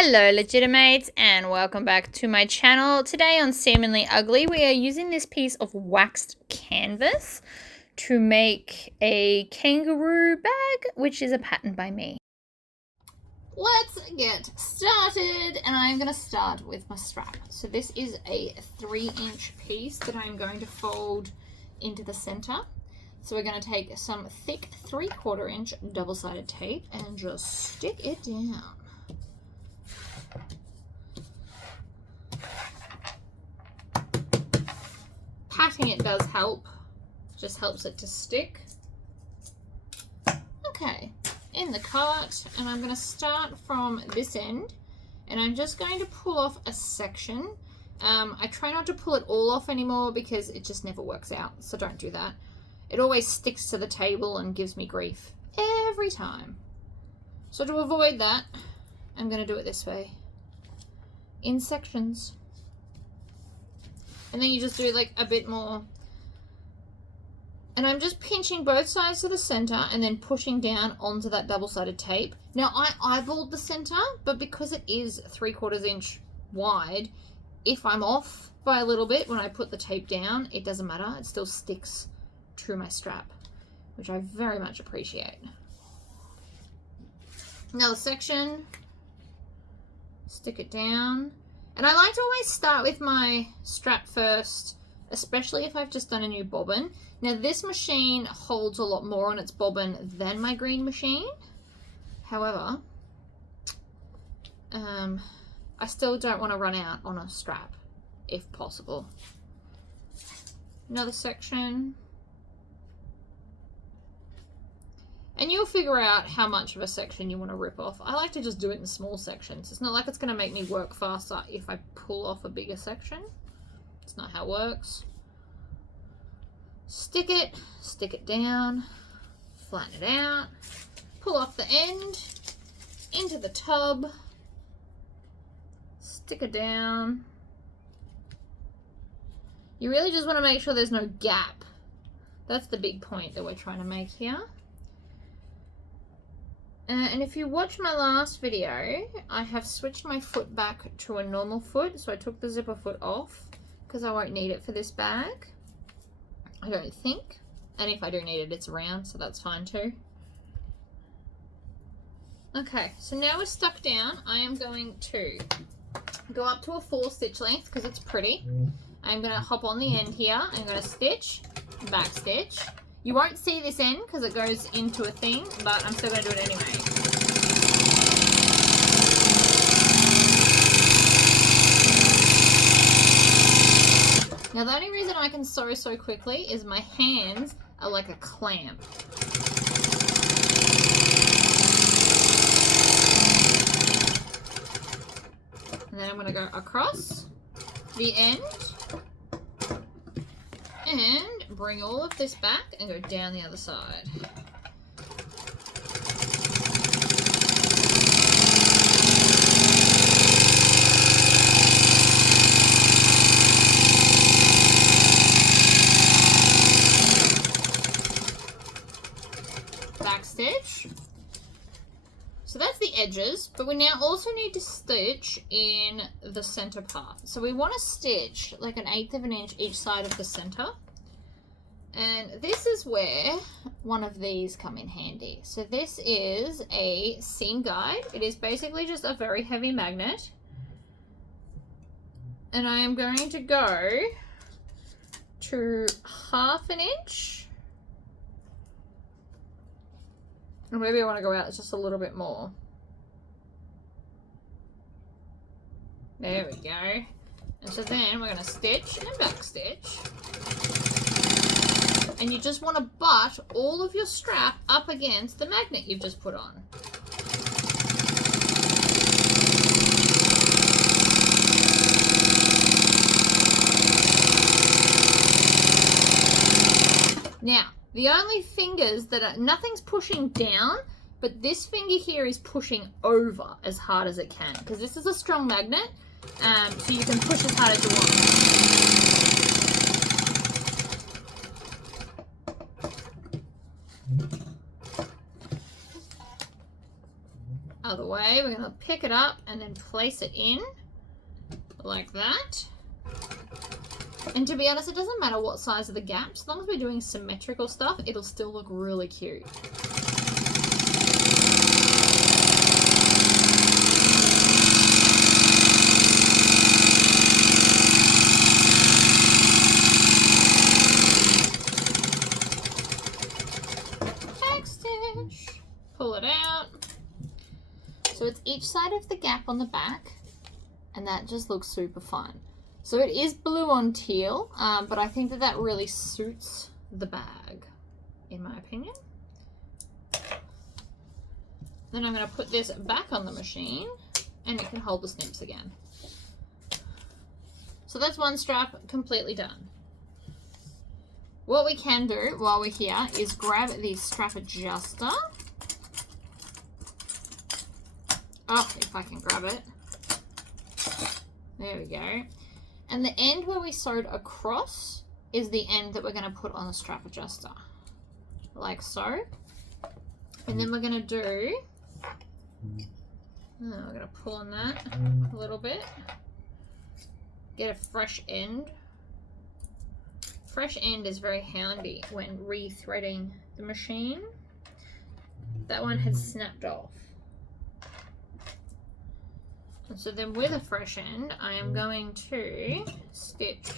Hello Legitimates and welcome back to my channel. Today on Seamingly Ugly we are using this piece of waxed canvas to make a kangaroo bag, which is a pattern by me. Let's get started, and I'm going to start with my strap. So this is a 3-inch piece that I'm going to fold into the center. So we're going to take some thick 3/4 inch double-sided tape and just stick it down. Patting it does help, just helps it to stick. Okay, in the cart, and I'm going to start from this end, and I'm just going to pull off a section. I try not to pull it all off anymore because it just never works out, so don't do that. It always sticks to the table and gives me grief every time. So to avoid that, I'm going to do it this way, in sections. And then you just do like a bit more. And I'm just pinching both sides to the center and then pushing down onto that double-sided tape. Now I eyeballed the center, but because it is 3/4 inch wide, if I'm off by a little bit when I put the tape down, it doesn't matter. It still sticks to my strap, which I very much appreciate. Another section, stick it down. And I like to always start with my strap first, especially if I've just done a new bobbin. Now this machine holds a lot more on its bobbin than my green machine. However, I still don't want to run out on a strap, if possible. Another section. And you'll figure out how much of a section you want to rip off. I like to just do it in small sections. It's not like it's going to make me work faster if I pull off a bigger section. It's not how it works. Stick it down, flatten it out, pull off the end, into the tub, stick it down. You really just want to make sure there's no gap. That's the big point that we're trying to make here. And if you watch my last video, I have switched my foot back to a normal foot. So I took the zipper foot off because I won't need it for this bag, I don't think. And if I do need it, it's round, so that's fine too. Okay, so now we're stuck down. I am going to go up to a 4-stitch length because it's pretty. I'm going to hop on the end here. I'm going to stitch, back stitch. You won't see this end because it goes into a thing, but I'm still going to do it anyway. Now the only reason I can sew so quickly is my hands are like a clamp. And then I'm going to go across the end and bring all of this back and go down the other side. Back stitch. So that's the edges, but we now also need to stitch in the center part. So we want to stitch like 1/8 of an inch each side of the center. And this is where one of these come in handy. So this is a seam guide. It is basically just a very heavy magnet. And I am going to go to 1/2 an inch. Or maybe I want to go out just a little bit more. There we go. And so then we're going to stitch and back stitch. And you just want to butt all of your strap up against the magnet you've just put on. Now, the only fingers that are, nothing's pushing down, but this finger here is pushing over as hard as it can, because this is a strong magnet, so you can push as hard as you want. other way. We're going to pick it up and then place it in like that. And to be honest, it doesn't matter what size of the gap. As long as we're doing symmetrical stuff, it'll still look really cute. Backstitch. Pull it out. So it's each side of the gap on the back, and that just looks super fun. So it is blue on teal, but I think that that really suits the bag, in my opinion. Then I'm going to put this back on the machine, and it can hold the snips again. So that's one strap completely done. What we can do while we're here is grab the strap adjuster. Oh, if I can grab it. There we go. And the end where we sewed across is the end that we're going to put on the strap adjuster. Like so. And then we're going to do... we're going to pull on that a little bit. Get a fresh end. Fresh end is very handy when re-threading the machine. That one had snapped off. And so then with a fresh end, I am going to stitch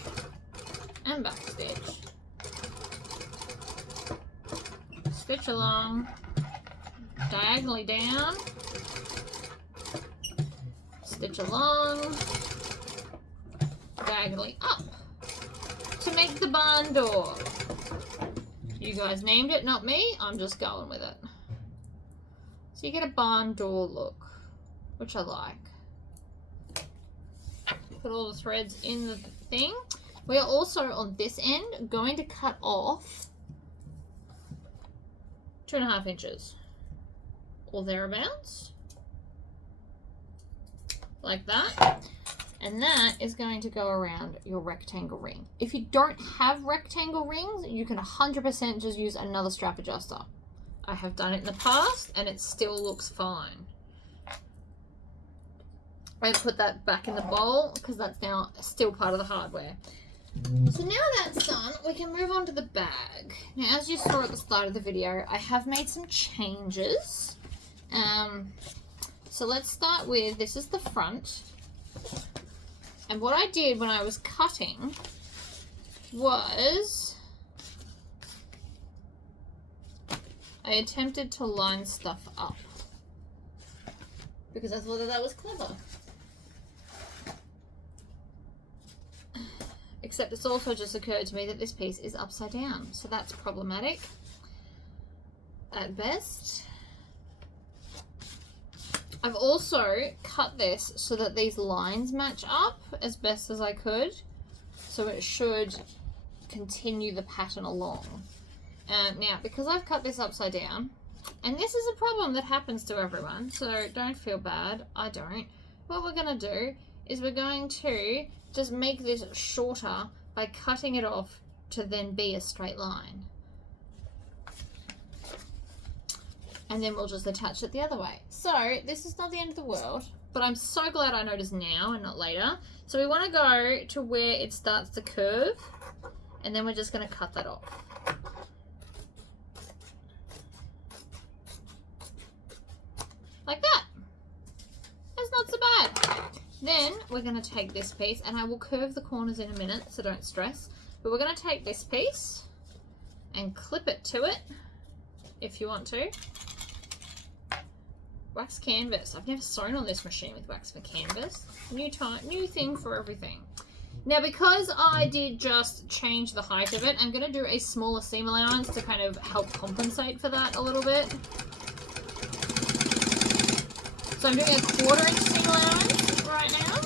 and back stitch. Stitch along, diagonally down, stitch along, diagonally up to make the barn door. You guys named it, not me. I'm just going with it. So you get a barn door look, which I like. Put all the threads in the thing. We are also on this end going to cut off 2.5 inches or thereabouts, like that. And that is going to go around your rectangle ring. If you don't have rectangle rings, you can 100% just use another strap adjuster. I have done it in the past and it still looks fine. I put that back in the bowl because that's now still part of the hardware. So now that's done, we can move on to the bag. Now, as you saw at the start of the video, I have made some changes. So let's start with, this is the front. And what I did when I was cutting was I attempted to line stuff up because I thought that that was clever. Except it's also just occurred to me that this piece is upside down, so that's problematic at best. I've also cut this so that these lines match up as best as I could, so it should continue the pattern along. Now, because I've cut this upside down, and this is a problem that happens to everyone, so don't feel bad, I don't. What we're going to do is we're going to just make this shorter by cutting it off to then be a straight line. And then we'll just attach it the other way. So this is not the end of the world, but I'm so glad I noticed now and not later. So we want to go to where it starts to curve, and then we're just going to cut that off. Like that. That's not so bad. Then we're going to take this piece, and I will curve the corners in a minute, so don't stress. But we're going to take this piece and clip it to it, if you want to. Wax canvas. I've never sewn on this machine with wax for canvas. New thing for everything. Now, because I did just change the height of it, I'm going to do a smaller seam allowance to kind of help compensate for that a little bit. So I'm doing a 1/4 inch seam allowance right now.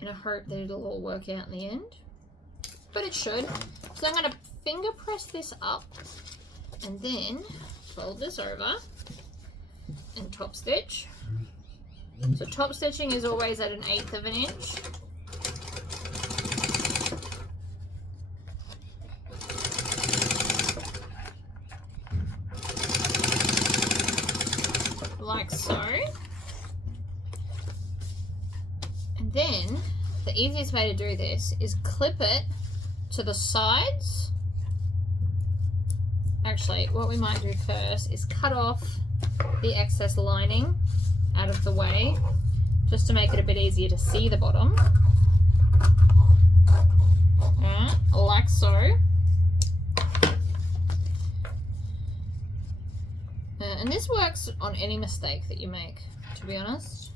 And I hope that it'll all work out in the end. But it should. So I'm going to finger press this up and then fold this over and top stitch. So top stitching is always at 1/8 of an inch. so. And then the easiest way to do this is clip it to the sides. Actually, what we might do first is cut off the excess lining out of the way, just to make it a bit easier to see the bottom. Alright, like so. And this works on any mistake that you make, to be honest.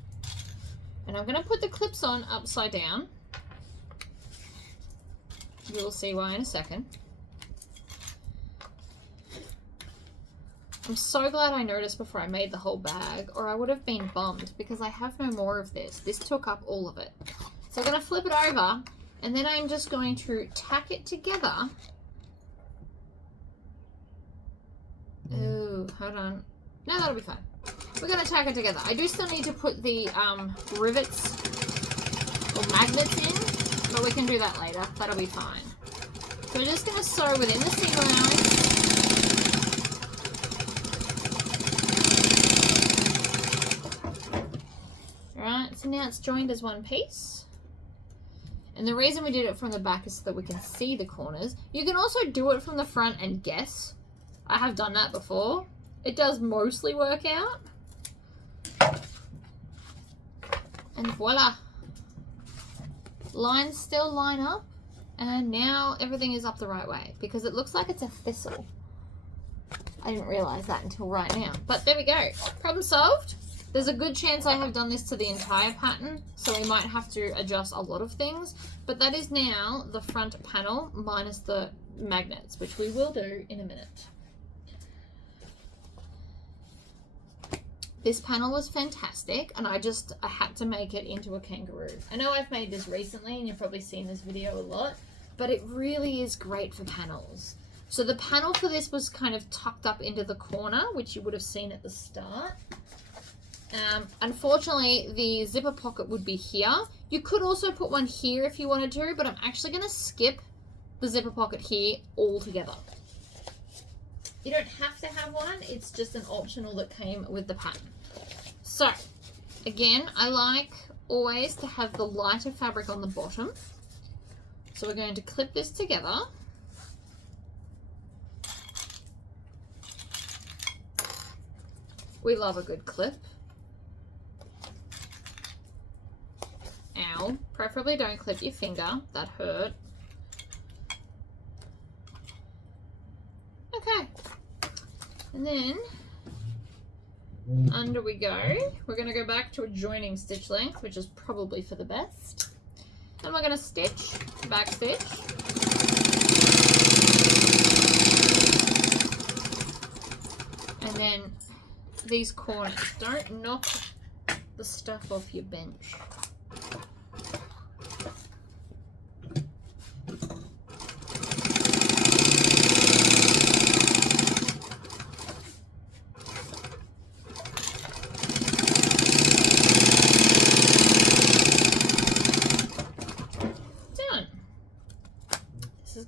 And I'm going to put the clips on upside down. You'll see why in a second. I'm so glad I noticed before I made the whole bag, or I would have been bummed because I have no more of this. This took up all of it. So I'm going to flip it over, and then I'm just going to tack it together. Oh, hold on. No, that'll be fine. We're going to tack it together. I do still need to put the rivets or magnets in, but we can do that later. That'll be fine. So we're just going to sew within the seam allowance. Alright, so now it's joined as one piece. And the reason we did it from the back is so that we can see the corners. You can also do it from the front and guess. I have done that before. It does mostly work out. And voila. Lines still line up. And now everything is up the right way because it looks like it's a thistle. I didn't realize that until right now. But there we go. Problem solved. There's a good chance I have done this to the entire pattern, so we might have to adjust a lot of things. But that is now the front panel minus the magnets, which we will do in a minute. This panel was fantastic, and I had to make it into a kangaroo. I know I've made this recently, and you've probably seen this video a lot, but it really is great for panels. So the panel for this was kind of tucked up into the corner, which you would have seen at the start. Unfortunately, the zipper pocket would be here. You could also put one here if you wanted to, but I'm actually going to skip the zipper pocket here altogether. You don't have to have one. It's just an optional that came with the pattern. So, again, I like always to have the lighter fabric on the bottom. So we're going to clip this together. We love a good clip. Ow. Preferably don't clip your finger. That hurt. Okay. And then under we go. We're going to go back to a joining stitch length, which is probably for the best. Then we're going to stitch, back stitch. And then these corners. Don't knock the stuff off your bench.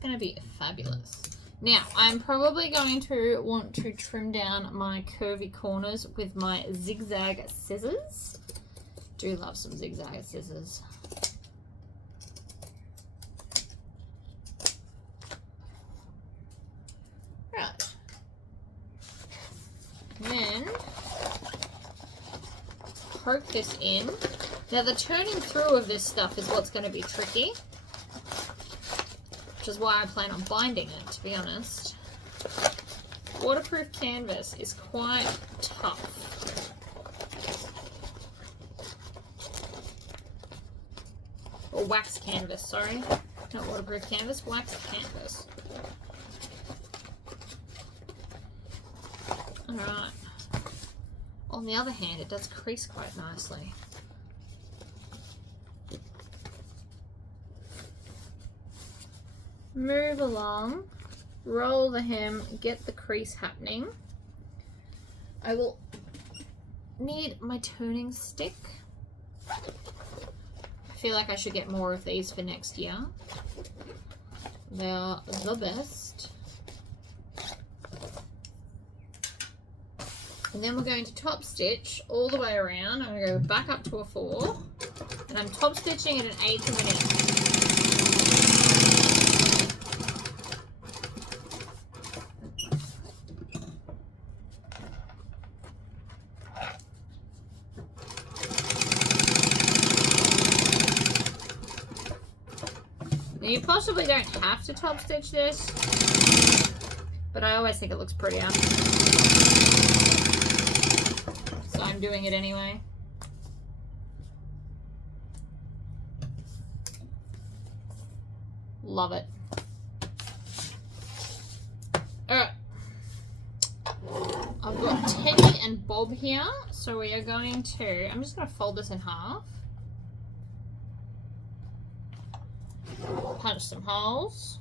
Going to be fabulous. Now I'm probably going to want to trim down my curvy corners with my zigzag scissors. Do love some zigzag scissors. Right. And then poke this in. Now the turning through of this stuff is what's going to be tricky. Which is why I plan on binding it, to be honest. Waterproof canvas is quite tough. Or wax canvas, sorry. Not waterproof canvas, wax canvas. Alright. On the other hand, it does crease quite nicely. Move along, roll the hem, get the crease happening. I will need my turning stick. I feel like I should get more of these for next year. They're the best. And then we're going to top stitch all the way around. I'm going to go back up to a 4, and I'm top stitching at 1/8 of an inch. Now you possibly don't have to top stitch this, but I always think it looks prettier. So I'm doing it anyway. Love it. Alright. I've got Teddy and Bob here. So we are going to, I'm just going to fold this in half. Punch some holes.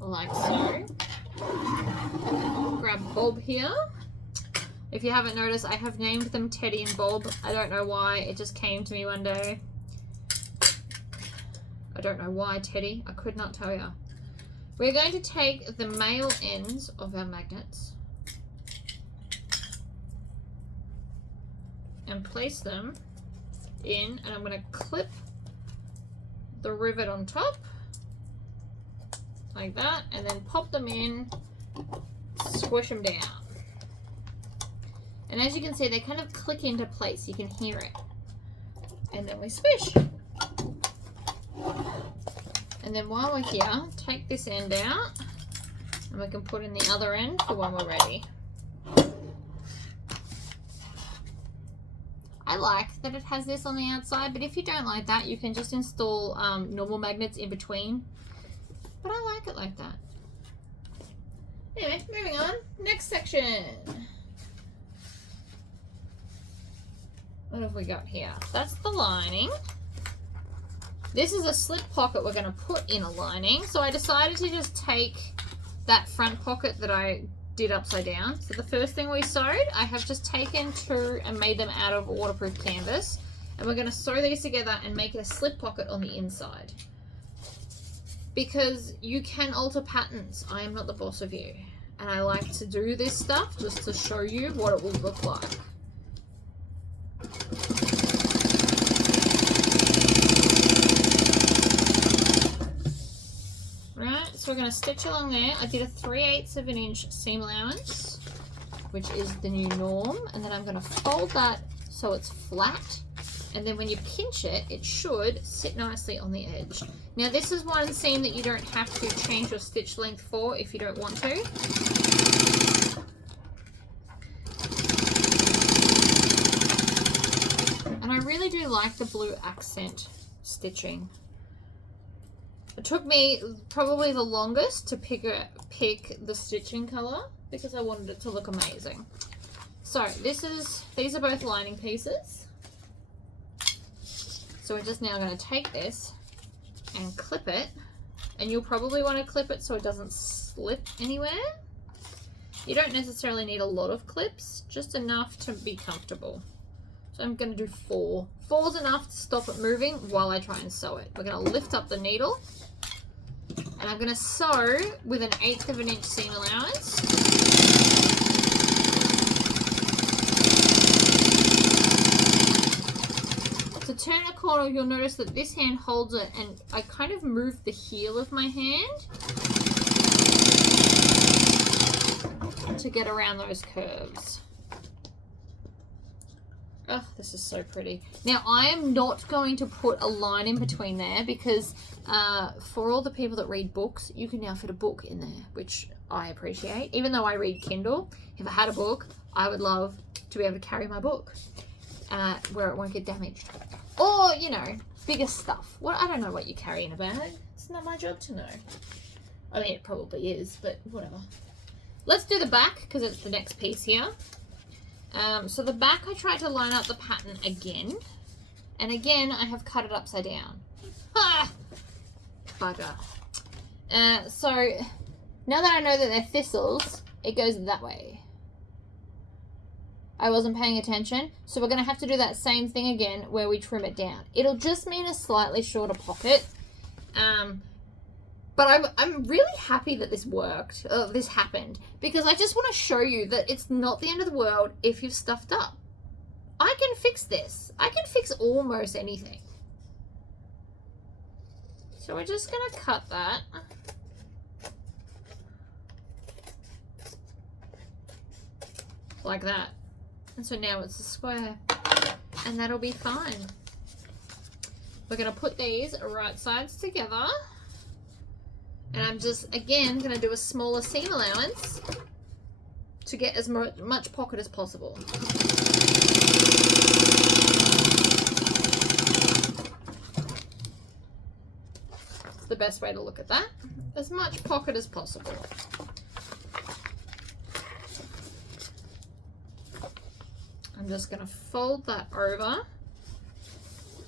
Like so. Grab Bob here. If you haven't noticed, I have named them Teddy and Bob. I don't know why, it just came to me one day. I don't know why Teddy, I could not tell you. We're going to take the male ends of our magnets and place them in, and I'm going to clip the rivet on top like that, and then pop them in, squish them down. And as you can see, they kind of click into place. You can hear it. And then we squish. And then while we're here, take this end out, and we can put in the other end for when we're ready. I like that it has this on the outside, but if you don't like that, you can just install normal magnets in between. But I like it like that. Anyway, moving on. Next section. What have we got here? That's the lining. This is a slip pocket we're going to put in a lining. So I decided to just take that front pocket that I did upside down. So the first thing we sewed, I have just taken 2 and made them out of waterproof canvas. And we're going to sew these together and make it a slip pocket on the inside. Because you can alter patterns. I am not the boss of you. And I like to do this stuff just to show you what it will look like. Right, so we're going to stitch along there. I did a 3/8 of an inch seam allowance, which is the new norm. And then I'm going to fold that so it's flat. And then when you pinch it, it should sit nicely on the edge. Now this is one seam that you don't have to change your stitch length for if you don't want to. And I really do like the blue accent stitching. It took me probably the longest to pick the stitching color because I wanted it to look amazing. So these are both lining pieces. So we're just now going to take this and clip it, and you'll probably want to clip it so it doesn't slip anywhere. You don't necessarily need a lot of clips, just enough to be comfortable. So I'm going to do 4. 4 is enough to stop it moving while I try and sew it. We're going to lift up the needle, and I'm going to sew with an 1/8 of an inch seam allowance. To turn a corner, you'll notice that this hand holds it, and I kind of move the heel of my hand to get around those curves. Oh, this is so pretty. Now, I am not going to put a line in between there because for all the people that read books, you can now fit a book in there, which I appreciate. Even though I read Kindle, if I had a book, I would love to be able to carry my book where it won't get damaged. Or, you know, bigger stuff. Well, I don't know what you carry in a bag. It's not my job to know. I mean, it probably is, but whatever. Let's do the back because it's the next piece here. So the back, I tried to line up the pattern again. And again, I have cut it upside down. Ha! Bugger. So now that I know that they're thistles, it goes that way. I wasn't paying attention, so we're going to have to do that same thing again where we trim it down. It'll just mean a slightly shorter pocket. But I'm really happy that this worked, this happened, because I just want to show you that it's not the end of the world if you've stuffed up. I can fix this. I can fix almost anything. So we're just going to cut that. Like that. And so now it's a square. And that'll be fine. We're going to put these right sides together. And I'm just, again, going to do a smaller seam allowance to get as much pocket as possible. It's the best way to look at that. As much pocket as possible. I'm just going to fold that over,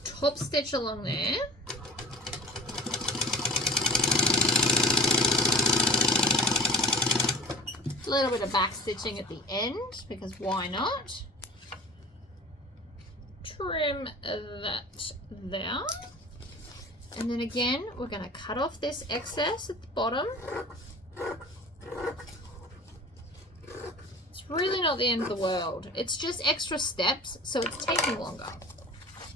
top stitch along there. A little bit of back stitching at the end, because why not? Trim that there. And then again, we're going to cut off this excess at the bottom. It's really not the end of the world. It's just extra steps, so it's taking longer.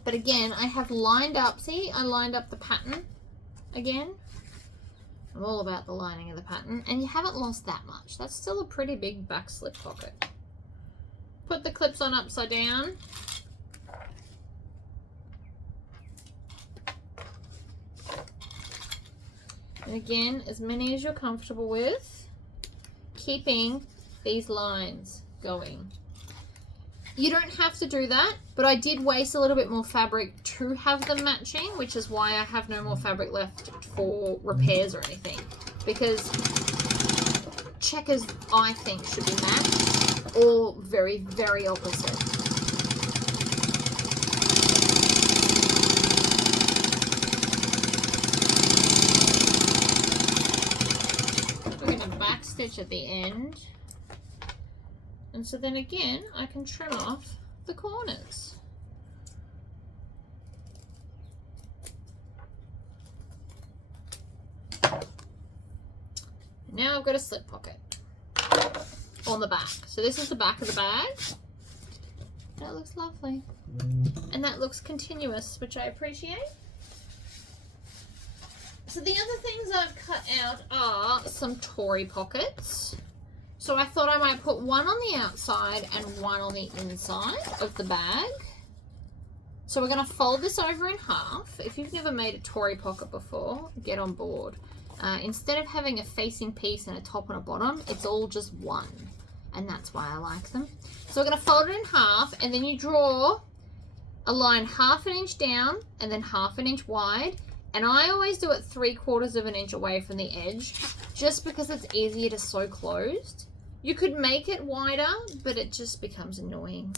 But again, I have lined up, see, I lined up the pattern again. I'm all about the lining of the pattern, and you haven't lost that much. That's still a pretty big back slip pocket. Put the clips on upside down. And again, as many as you're comfortable with, keeping these lines going. You don't have to do that, but I did waste a little bit more fabric to have them matching, which is why I have no more fabric left for repairs or anything. Because checkers, I think, should be matched, or very, very opposite. We're going to backstitch at the end. And so then again, I can trim off the corners. Now I've got a slip pocket on the back. So this is the back of the bag. That looks lovely. And that looks continuous, which I appreciate. So the other things I've cut out are some Tory pockets. So I thought I might put one on the outside and one on the inside of the bag. So we're going to fold this over in half. If you've never made a Tory pocket before, get on board. Instead of having a facing piece and a top and a bottom, it's all just one. And that's why I like them. So we're going to fold it in half, and then you draw a line 1/2 inch down and then 1/2 inch wide. And I always do it 3/4 of an inch away from the edge, just because it's easier to sew closed. You could make it wider, but it just becomes annoying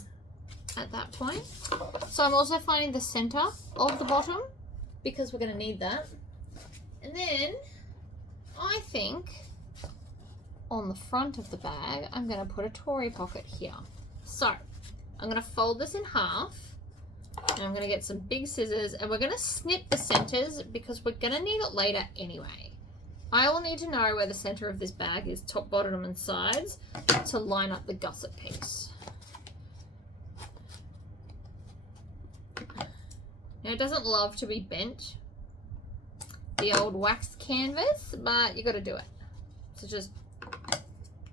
at that point. So I'm also finding the center of the bottom, because we're going to need that. And then I think on the front of the bag, I'm going to put a Tory pocket here. So I'm going to fold this in half, and I'm going to get some big scissors, and we're going to snip the centers because we're going to need it later anyway. I will need to know where the center of this bag is, top, bottom, and sides, to line up the gusset piece. Now, it doesn't love to be bent, the old waxed canvas, but you got to do it. So just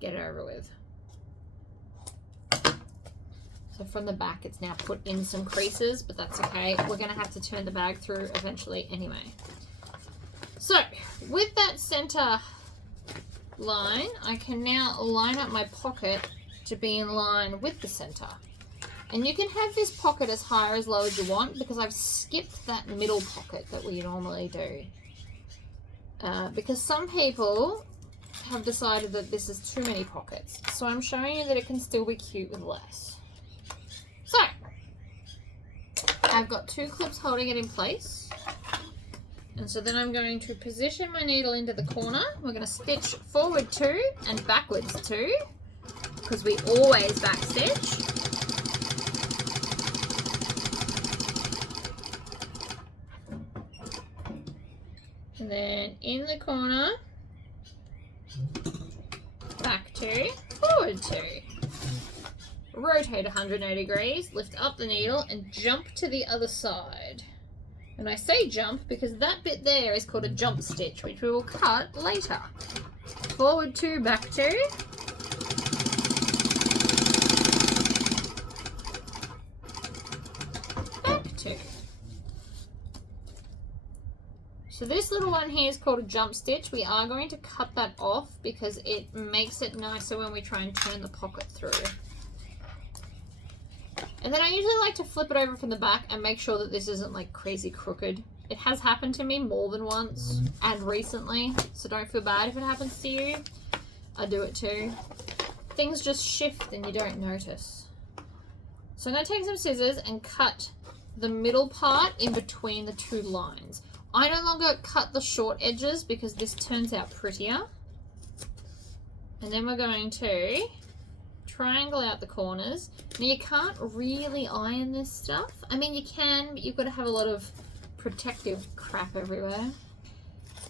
get it over with. So from the back, it's now put in some creases, but that's okay. We're going to have to turn the bag through eventually anyway. So with that center line, I can now line up my pocket to be in line with the center. And you can have this pocket as high or as low as you want, because I've skipped that middle pocket that we normally do. Because some people have decided that this is too many pockets. So I'm showing you that it can still be cute with less. So I've got 2 clips holding it in place. And so then I'm going to position my needle into the corner. We're going to stitch forward 2 and backwards 2, because we always back stitch. And then in the corner, back 2, forward 2. Rotate 180 degrees, lift up the needle and jump to the other side. And I say jump because that bit there is called a jump stitch, which we will cut later. Forward 2, back 2. Back 2. So this little one here is called a jump stitch. We are going to cut that off because it makes it nicer when we try and turn the pocket through. And then I usually like to flip it over from the back and make sure that this isn't like crazy crooked. It has happened to me more than once and recently, so don't feel bad if it happens to you. I do it too. Things just shift and you don't notice. So I'm going to take some scissors and cut the middle part in between the 2 lines. I no longer cut the short edges because this turns out prettier. And then we're going to triangle out the corners. Now you can't really iron this stuff. I mean you can, but you've got to have a lot of protective crap everywhere.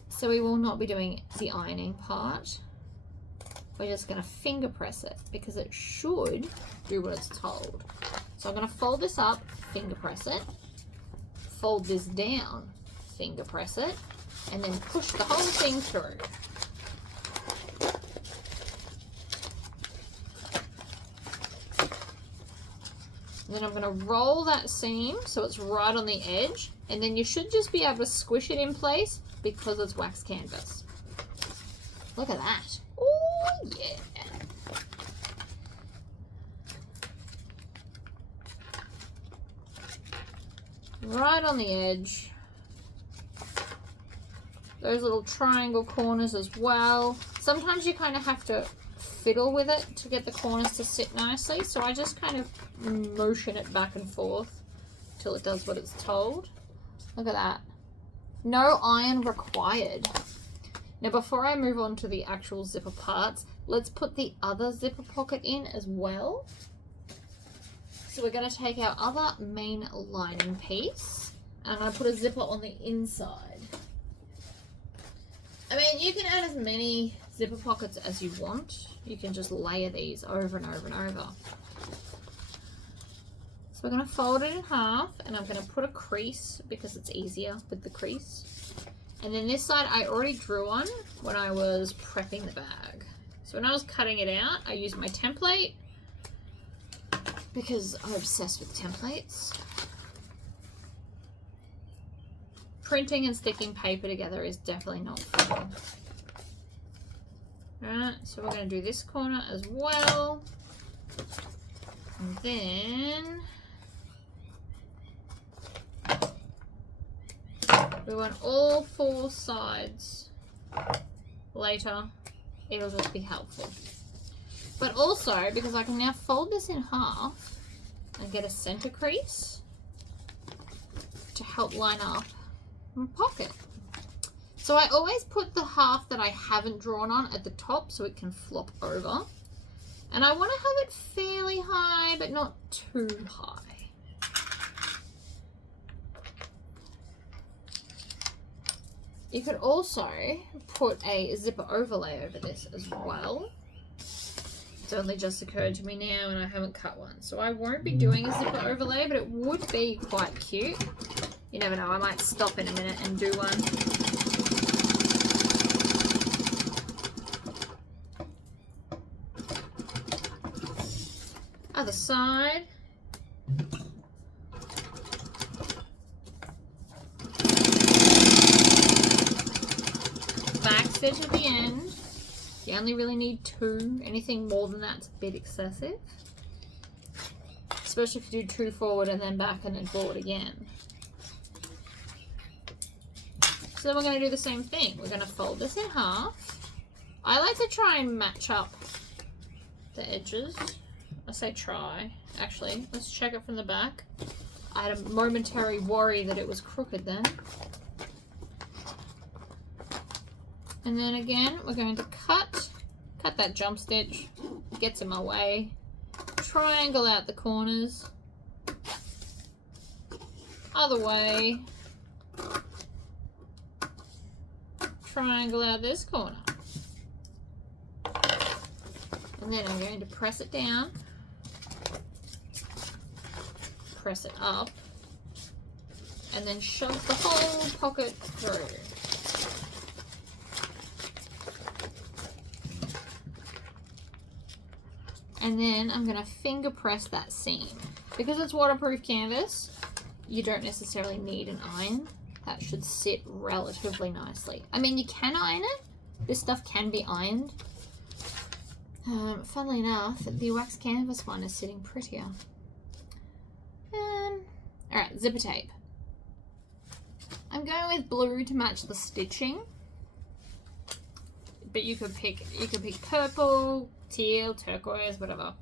So we will not be doing the ironing part. We're just going to finger press it because it should do what it's told. So I'm going to fold this up, finger press it, fold this down, finger press it, and then push the whole thing through. And then I'm going to roll that seam so it's right on the edge, and then you should just be able to squish it in place because it's wax canvas. Look at that. Oh yeah. Right on the edge. Those little triangle corners as well. Sometimes you kind of have to fiddle with it to get the corners to sit nicely, so I just kind of motion it back and forth till it does what it's told. Look at that. No iron required. Now before I move on to the actual zipper parts, let's put the other zipper pocket in as well. So we're going to take our other main lining piece and I'm going to put a zipper on the inside. I mean, you can add as many zipper pockets as you want. You can just layer these over and over and over. So we're going to fold it in half and I'm going to put a crease because it's easier with the crease. And then this side I already drew on when I was prepping the bag. So when I was cutting it out, I used my template because I'm obsessed with templates. Printing and sticking paper together is definitely not fun. Alright, so we're going to do this corner as well. And then we want all 4 sides later. It'll just be helpful. But also, because I can now fold this in half and get a center crease to help line up my pocket. So I always put the half that I haven't drawn on at the top so it can flop over. And I want to have it fairly high, but not too high. You could also put a zipper overlay over this as well. It's only just occurred to me now and I haven't cut one. So I won't be doing a zipper overlay, but it would be quite cute. You never know, I might stop in a minute and do one. Other side. Back stitch at the end. You only really need 2. Anything more than that's a bit excessive. Especially if you do 2 forward and then back and then forward again. So then we're going to do the same thing. We're going to fold this in half. I like to try and match up the edges. I say try. Actually, let's check it from the back. I had a momentary worry that it was crooked then. And then again, we're going to cut that jump stitch. It gets in my way. Triangle out the corners. Other way. triangle out this corner. And then I'm going to press it down, press it up, and then shove the whole pocket through. And then I'm going to finger press that seam. Because it's waterproof canvas, you don't necessarily need an iron. That should sit relatively nicely. I mean, you can iron it. This stuff can be ironed. Funnily enough, the wax canvas one is sitting prettier. Alright, zipper tape. I'm going with blue to match the stitching. But you could pick purple, teal, turquoise, whatever.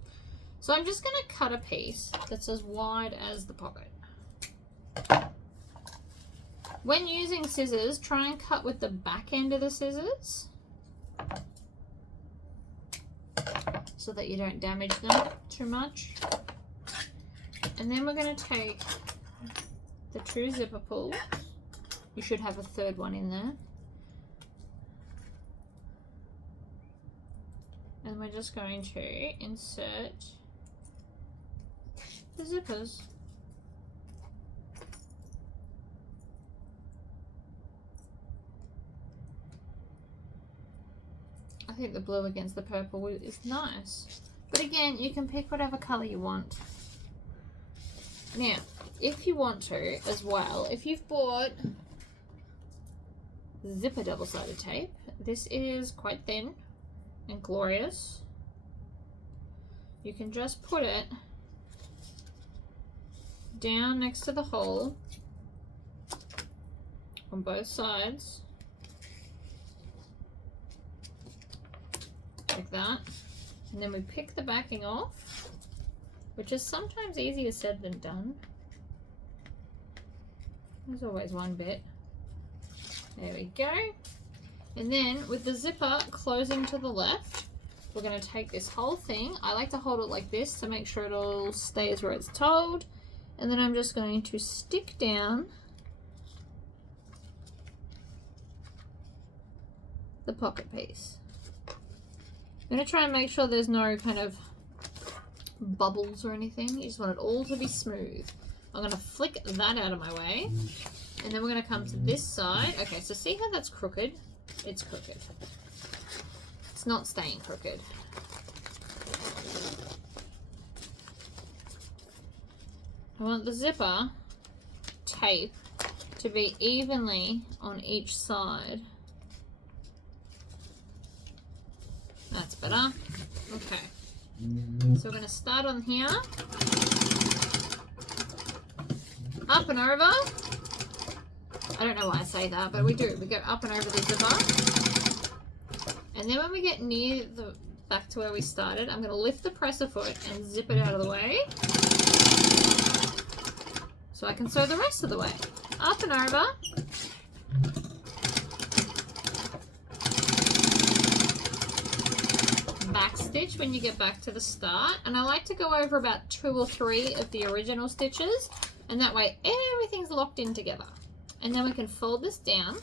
So I'm just going to cut a piece that's as wide as the pocket. When using scissors, try and cut with the back end of the scissors so that you don't damage them too much. And then we're going to take the two zipper pulls. You should have a third one in there. And we're just going to insert the zippers. I think the blue against the purple is nice. But again, you can pick whatever colour you want. Now, if you want to as well, if you've bought zipper double-sided tape, this is quite thin and glorious. You can just put it down next to the hole on both sides like that, and then we pick the backing off, which is sometimes easier said than done. There's always one bit. There we go. And then with the zipper closing to the left, we're going to take this whole thing. I like to hold it like this to make sure it all stays where it's told. And then I'm just going to stick down the pocket piece. I'm going to try and make sure there's no kind of bubbles or anything. You just want it all to be smooth. I'm going to flick that out of my way. And then we're going to come to this side. Okay, so see how that's crooked? It's crooked. It's not staying crooked. I want the zipper tape to be evenly on each side. That's better. Okay. So we're going to start on here. Up and over. I don't know why I say that, but we do. We go up and over the zipper. And then when we get near the back to where we started, I'm going to lift the presser foot and zip it out of the way. So I can sew the rest of the way. Up and over. Back stitch when you get back to the start. And I like to go over about 2 or 3 of the original stitches. And that way everything's locked in together. And then we can fold this down.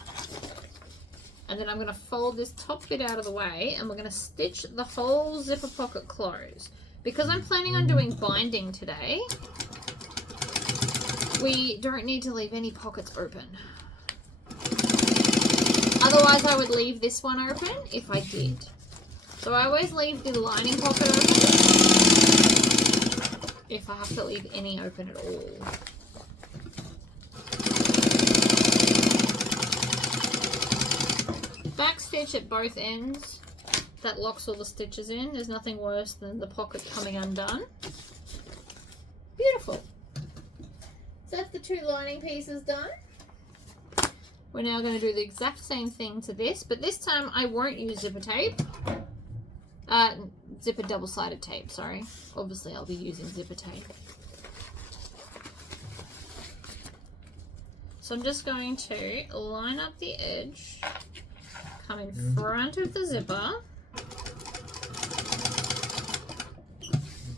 And then I'm going to fold this top bit out of the way. And we're going to stitch the whole zipper pocket closed. Because I'm planning on doing binding today, we don't need to leave any pockets open. Otherwise I would leave this one open if I did. So I always leave the lining pocket open if I have to leave any open at all. Back stitch at both ends. That locks all the stitches in. There's nothing worse than the pocket coming undone. Beautiful. So that's the 2 lining pieces done. We're now going to do the exact same thing to this, but this time I won't use zipper tape. Zipper double-sided tape, sorry. Obviously I'll be using zipper tape. So I'm just going to line up the edge, come in front of the zipper.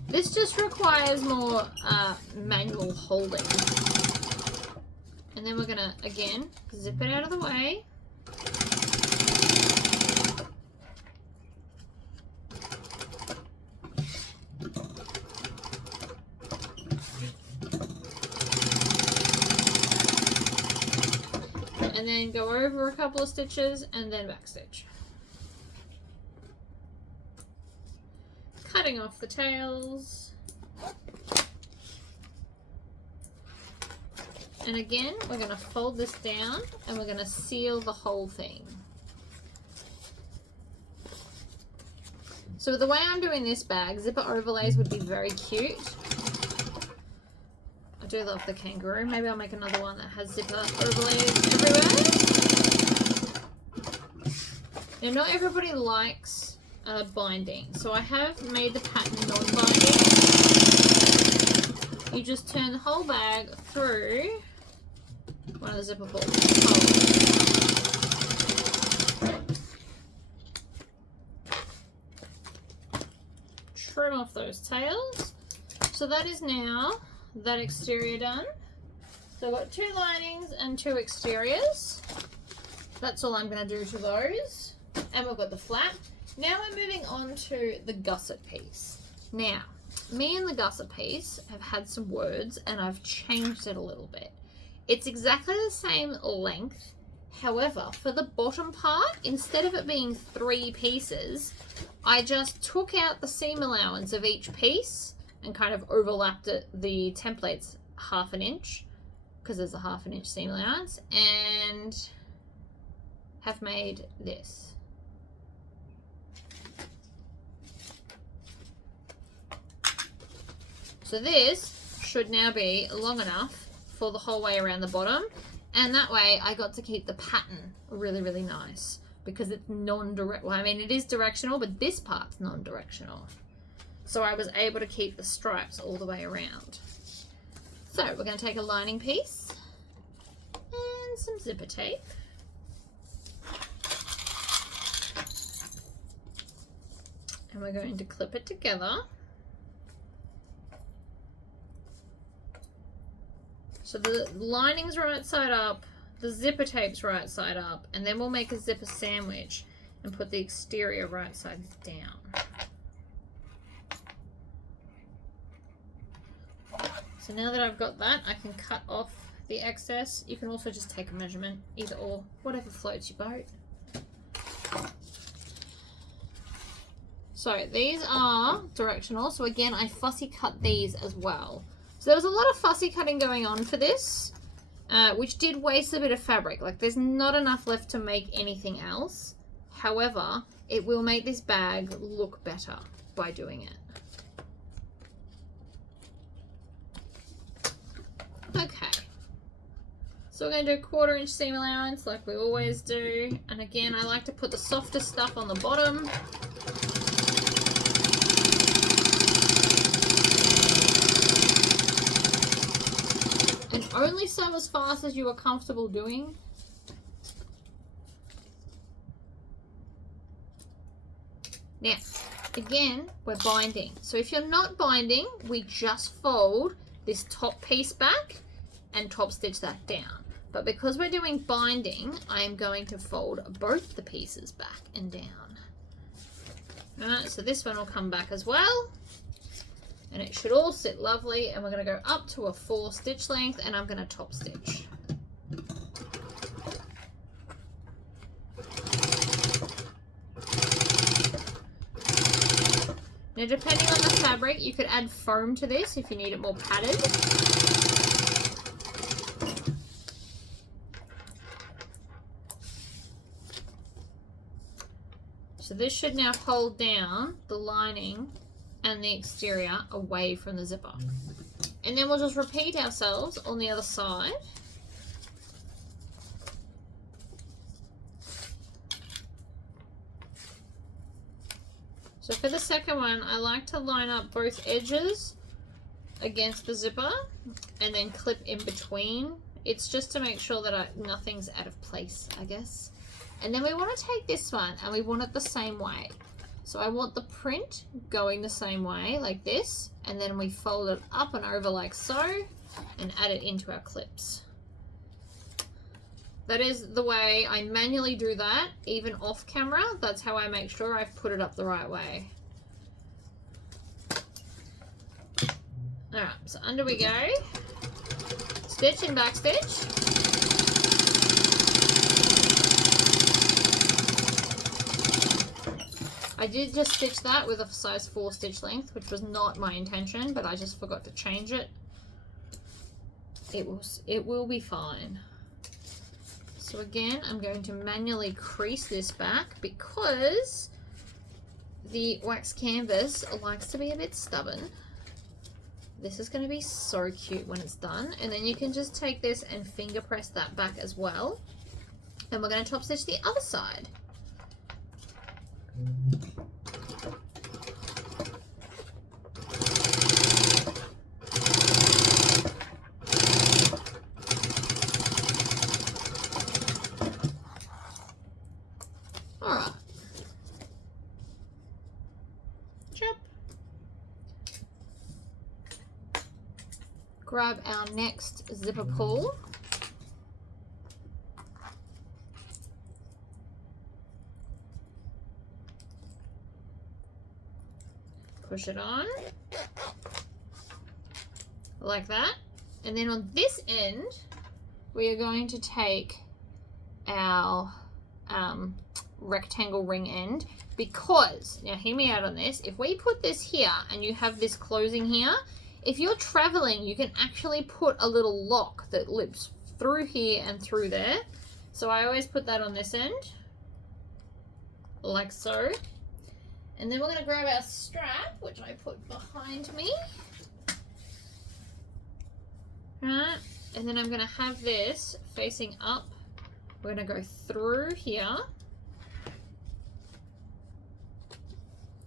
This just requires more manual holding. And then we're going to, again, zip it out of the way. and then go over a couple of stitches and then backstitch. Cutting off the tails. And again, we're going to fold this down and we're going to seal the whole thing. So the way I'm doing this bag, zipper overlays would be very cute. I do love the kangaroo. Maybe I'll make another one that has zipper overlays everywhere. Now, not everybody likes binding, so I have made the pattern non-binding. You just turn the whole bag through one of the zipper holes. Trim off those tails. So that is now that exterior done. So I've got 2 linings and 2 exteriors. That's all I'm going to do to those. And we've got the flap. Now we're moving on to the gusset piece. Now, me and the gusset piece have had some words and I've changed it a little bit. It's exactly the same length. However, for the bottom part, instead of it being 3 pieces, I just took out the seam allowance of each piece and kind of overlapped the templates 1/2 inch, because there's a 1/2 inch seam allowance, and have made this. So this should now be long enough for the whole way around the bottom, and that way I got to keep the pattern really, really nice, because it's non-direct. Well, I mean, it is directional, but this part's non-directional. So I was able to keep the stripes all the way around. So we're going to take a lining piece and some zipper tape. And we're going to clip it together. So the lining's right side up, the zipper tape's right side up, and then we'll make a zipper sandwich and put the exterior right side down. So now that I've got that, I can cut off the excess. You can also just take a measurement, either or, whatever floats your boat. So these are directional. So again, I fussy cut these as well. So there was a lot of fussy cutting going on for this, which did waste a bit of fabric. Like, there's not enough left to make anything else. However, it will make this bag look better by doing it. Okay. So we're going to do 1/4 inch seam allowance like we always do. And again, I like to put the softer stuff on the bottom. And only sew as fast as you are comfortable doing. Now, again, we're binding. So if you're not binding, we just fold this top piece back and top stitch that down. But because we're doing binding, I am going to fold both the pieces back and down. Alright, so this one will come back as well. And it should all sit lovely, and we're going to go up to a 4 stitch length, and I'm going to top stitch. Now, depending on the fabric, you could add foam to this if you need it more padded. So this should now hold down the lining and the exterior away from the zipper. And then we'll just repeat ourselves on the other side. So for the second one, I like to line up both edges against the zipper and then clip in between. It's just to make sure that nothing's out of place, I guess. And then we want to take this one and we want it the same way. So I want the print going the same way, like this, and then we fold it up and over like so, and add it into our clips. That is the way I manually do that, even off camera. That's how I make sure I've put it up the right way. All right, so under we go. Stitch and back stitch. I did just stitch that with a size 4 stitch length, which was not my intention, but I just forgot to change it. It will be fine. So again, I'm going to manually crease this back because the wax canvas likes to be a bit stubborn. This is going to be so cute when it's done. And then you can just take this and finger press that back as well. And we're going to top stitch the other side. Alright. Chop. Grab our next zipper pull. Push it on like that, and then on this end we are going to take our rectangle ring end, because now hear me out on this, if we put this here and you have this closing here, if you're traveling you can actually put a little lock that loops through here and through there. So I always put that on this end like so. And then we're going to grab our strap, which I put behind me. Right, and then I'm going to have this facing up. We're going to go through here.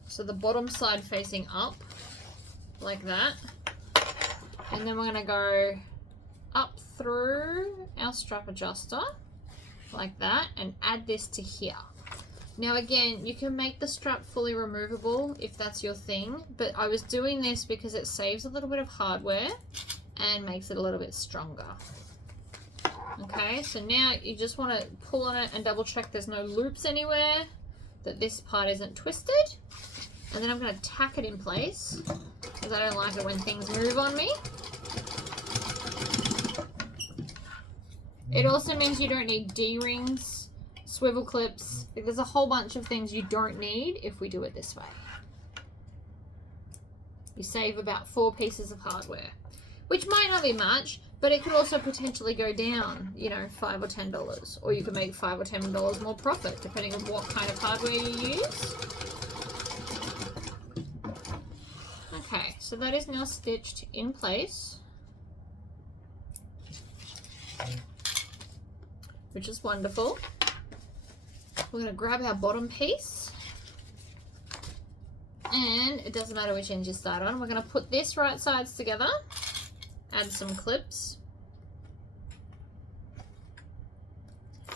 So the bottom side facing up, like that. And then we're going to go up through our strap adjuster, like that, and add this to here. Now again, you can make the strap fully removable if that's your thing, but I was doing this because it saves a little bit of hardware and makes it a little bit stronger. Okay, so now you just want to pull on it and double check there's no loops anywhere, that this part isn't twisted. And then I'm going to tack it in place because I don't like it when things move on me. It also means you don't need D-rings, swivel clips. There's a whole bunch of things you don't need if we do it this way. You save about 4 pieces of hardware, which might not be much, but it could also potentially go down, you know, $5 or $10, or you could make $5 or $10 more profit depending on what kind of hardware you use. Okay, so that is now stitched in place, which is wonderful. We're going to grab our bottom piece, and it doesn't matter which end you start on. We're going to put this right sides together, add some clips,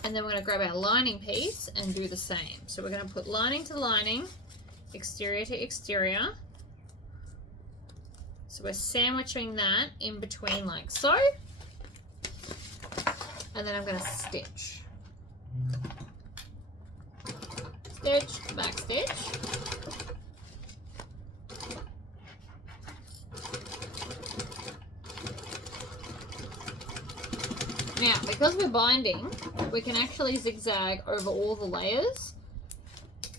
and then we're going to grab our lining piece and do the same. So we're going to put lining to lining, exterior to exterior. So we're sandwiching that in between like so, and then I'm going to stitch. Stitch, back stitch. Now, because we're binding, we can actually zigzag over all the layers.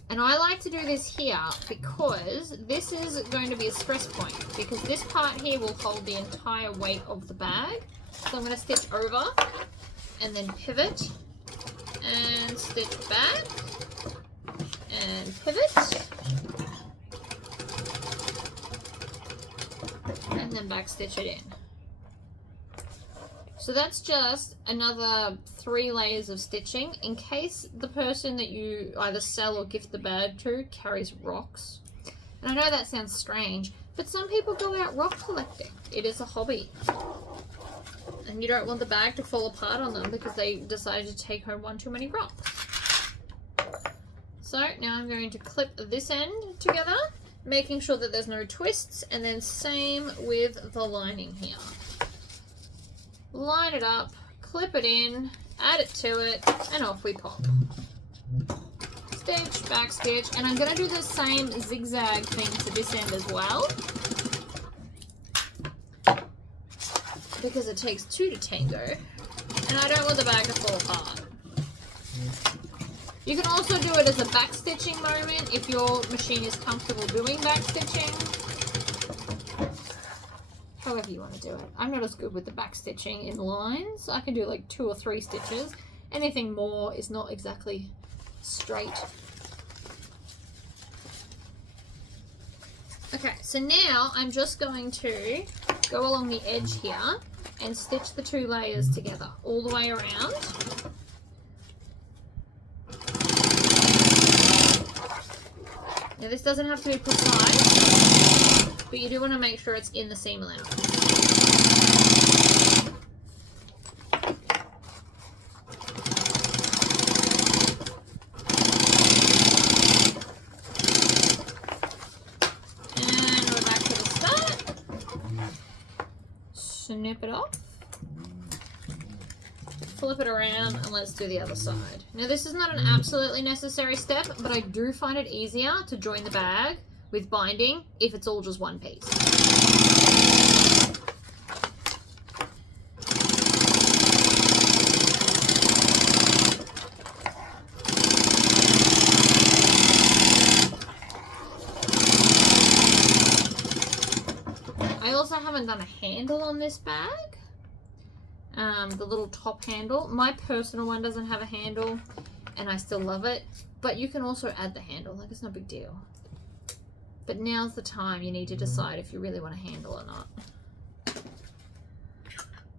And I like to do this here because this is going to be a stress point, because this part here will hold the entire weight of the bag. So I'm going to stitch over and then pivot and stitch back. And pivot, and then back stitch it in. So that's just another 3 layers of stitching in case the person that you either sell or gift the bag to carries rocks. And I know that sounds strange, but some people go out rock collecting. It is a hobby. And you don't want the bag to fall apart on them because they decided to take home one too many rocks. So now I'm going to clip this end together, making sure that there's no twists, and then same with the lining here. Line it up, clip it in, add it to it, and off we pop. Stitch, back stitch, and I'm going to do the same zigzag thing to this end as well, because it takes 2 to tango, and I don't want the bag to fall apart. You can also do it as a back stitching moment if your machine is comfortable doing back stitching. However you want to do it. I'm not as good with the back stitching in lines. I can do like 2 or 3 stitches. Anything more is not exactly straight. Okay, so now I'm just going to go along the edge here and stitch the 2 layers together all the way around. Now this doesn't have to be precise, but you do want to make sure it's in the seam allowance. And we're back to the start. Snip it off. Flip it around and let's do the other side. Now this is not an absolutely necessary step, but I do find it easier to join the bag with binding if it's all just one piece. I also haven't done a handle on this bag. The little top handle. My personal one doesn't have a handle and I still love it, but you can also add the handle, like it's no big deal. But now's the time you need to decide if you really want a handle or not.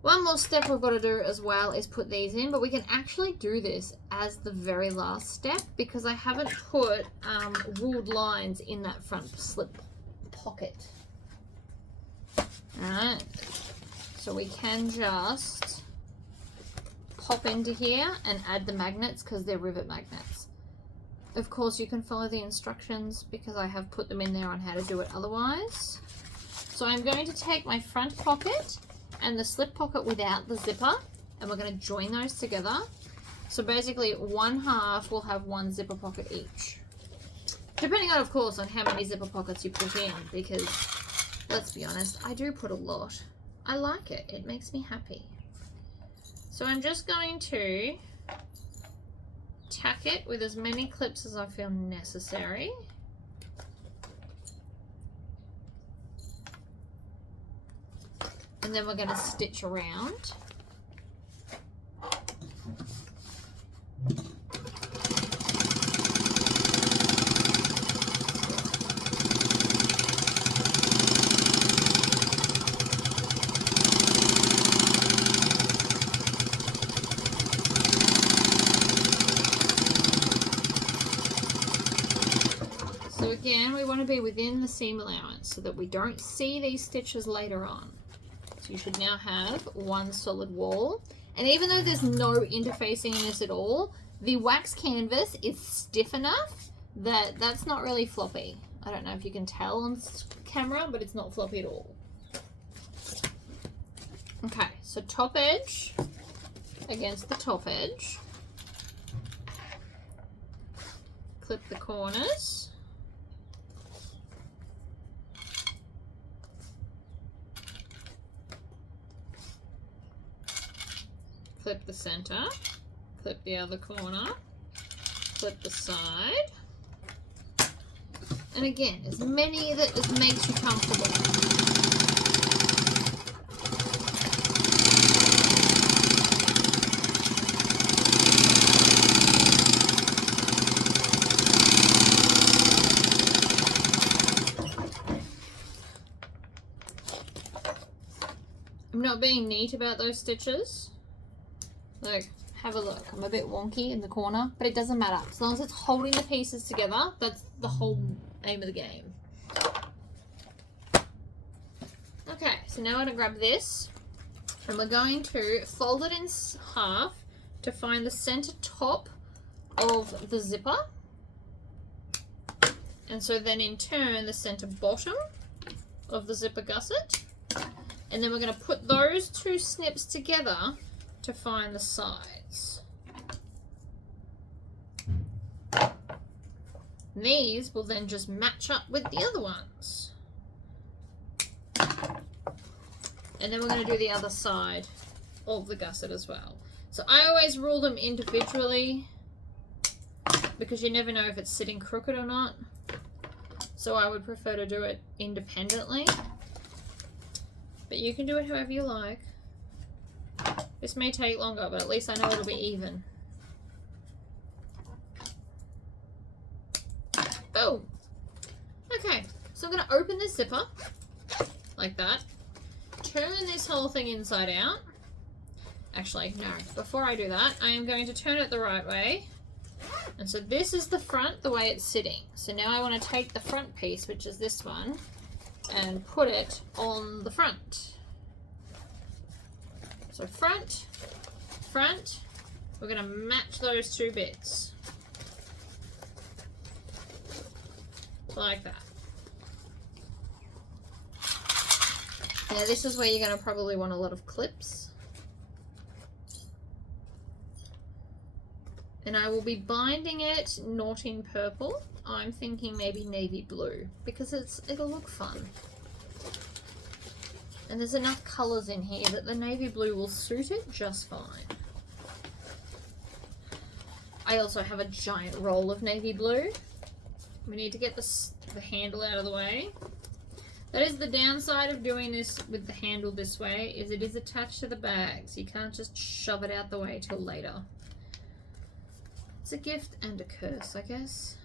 One more step we've got to do as well is put these in, but we can actually do this as the very last step because I haven't put ruled lines in that front slip pocket. Alright, so we can just pop into here and add the magnets because they're rivet magnets. Of course you can follow the instructions because I have put them in there on how to do it otherwise. So I'm going to take my front pocket and the slip pocket without the zipper and we're going to join those together. So basically one half will have one zipper pocket each. Depending on, of course, on how many zipper pockets you put in because, let's be honest, I do put a lot. I like it. It makes me happy. So I'm just going to tack it with as many clips as I feel necessary. And then we're going to stitch around. So again, we want to be within the seam allowance so that we don't see these stitches later on. So you should now have one solid wall. And even though there's no interfacing in this at all, the wax canvas is stiff enough that that's not really floppy. I don't know if you can tell on camera, but it's not floppy at all. Okay, so top edge against the top edge. Clip the corners. Clip the center, clip the other corner, clip the side, and again, as many that as makes you comfortable. I'm not being neat about those stitches. Like, have a look. I'm a bit wonky in the corner, but it doesn't matter. As long as it's holding the pieces together, that's the whole aim of the game. Okay, so now I'm going to grab this, and we're going to fold it in half to find the center top of the zipper. And so then in turn, the center bottom of the zipper gusset. And then we're going to put those 2 snips together to find the sides. These will then just match up with the other ones. And then we're going to do the other side of the gusset as well. So I always rule them individually because you never know if it's sitting crooked or not. So I would prefer to do it independently. But you can do it however you like. This may take longer, but at least I know it'll be even. Boom. Okay, so I'm going to open this zipper like that. Turn this whole thing inside out. Actually, no. Before I do that, I am going to turn it the right way. And so this is the front, the way it's sitting. So now I want to take the front piece, which is this one, and put it on the front. So front, front. We're going to match those two bits. Like that. Now this is where you're going to probably want a lot of clips. And I will be binding it not in purple. I'm thinking maybe navy blue because it'll look fun. And there's enough colours in here that the navy blue will suit it just fine. I also have a giant roll of navy blue. We need to get the handle out of the way. That is the downside of doing this with the handle this way, is it is attached to the bag, so you can't just shove it out the way till later. It's a gift and a curse, I guess.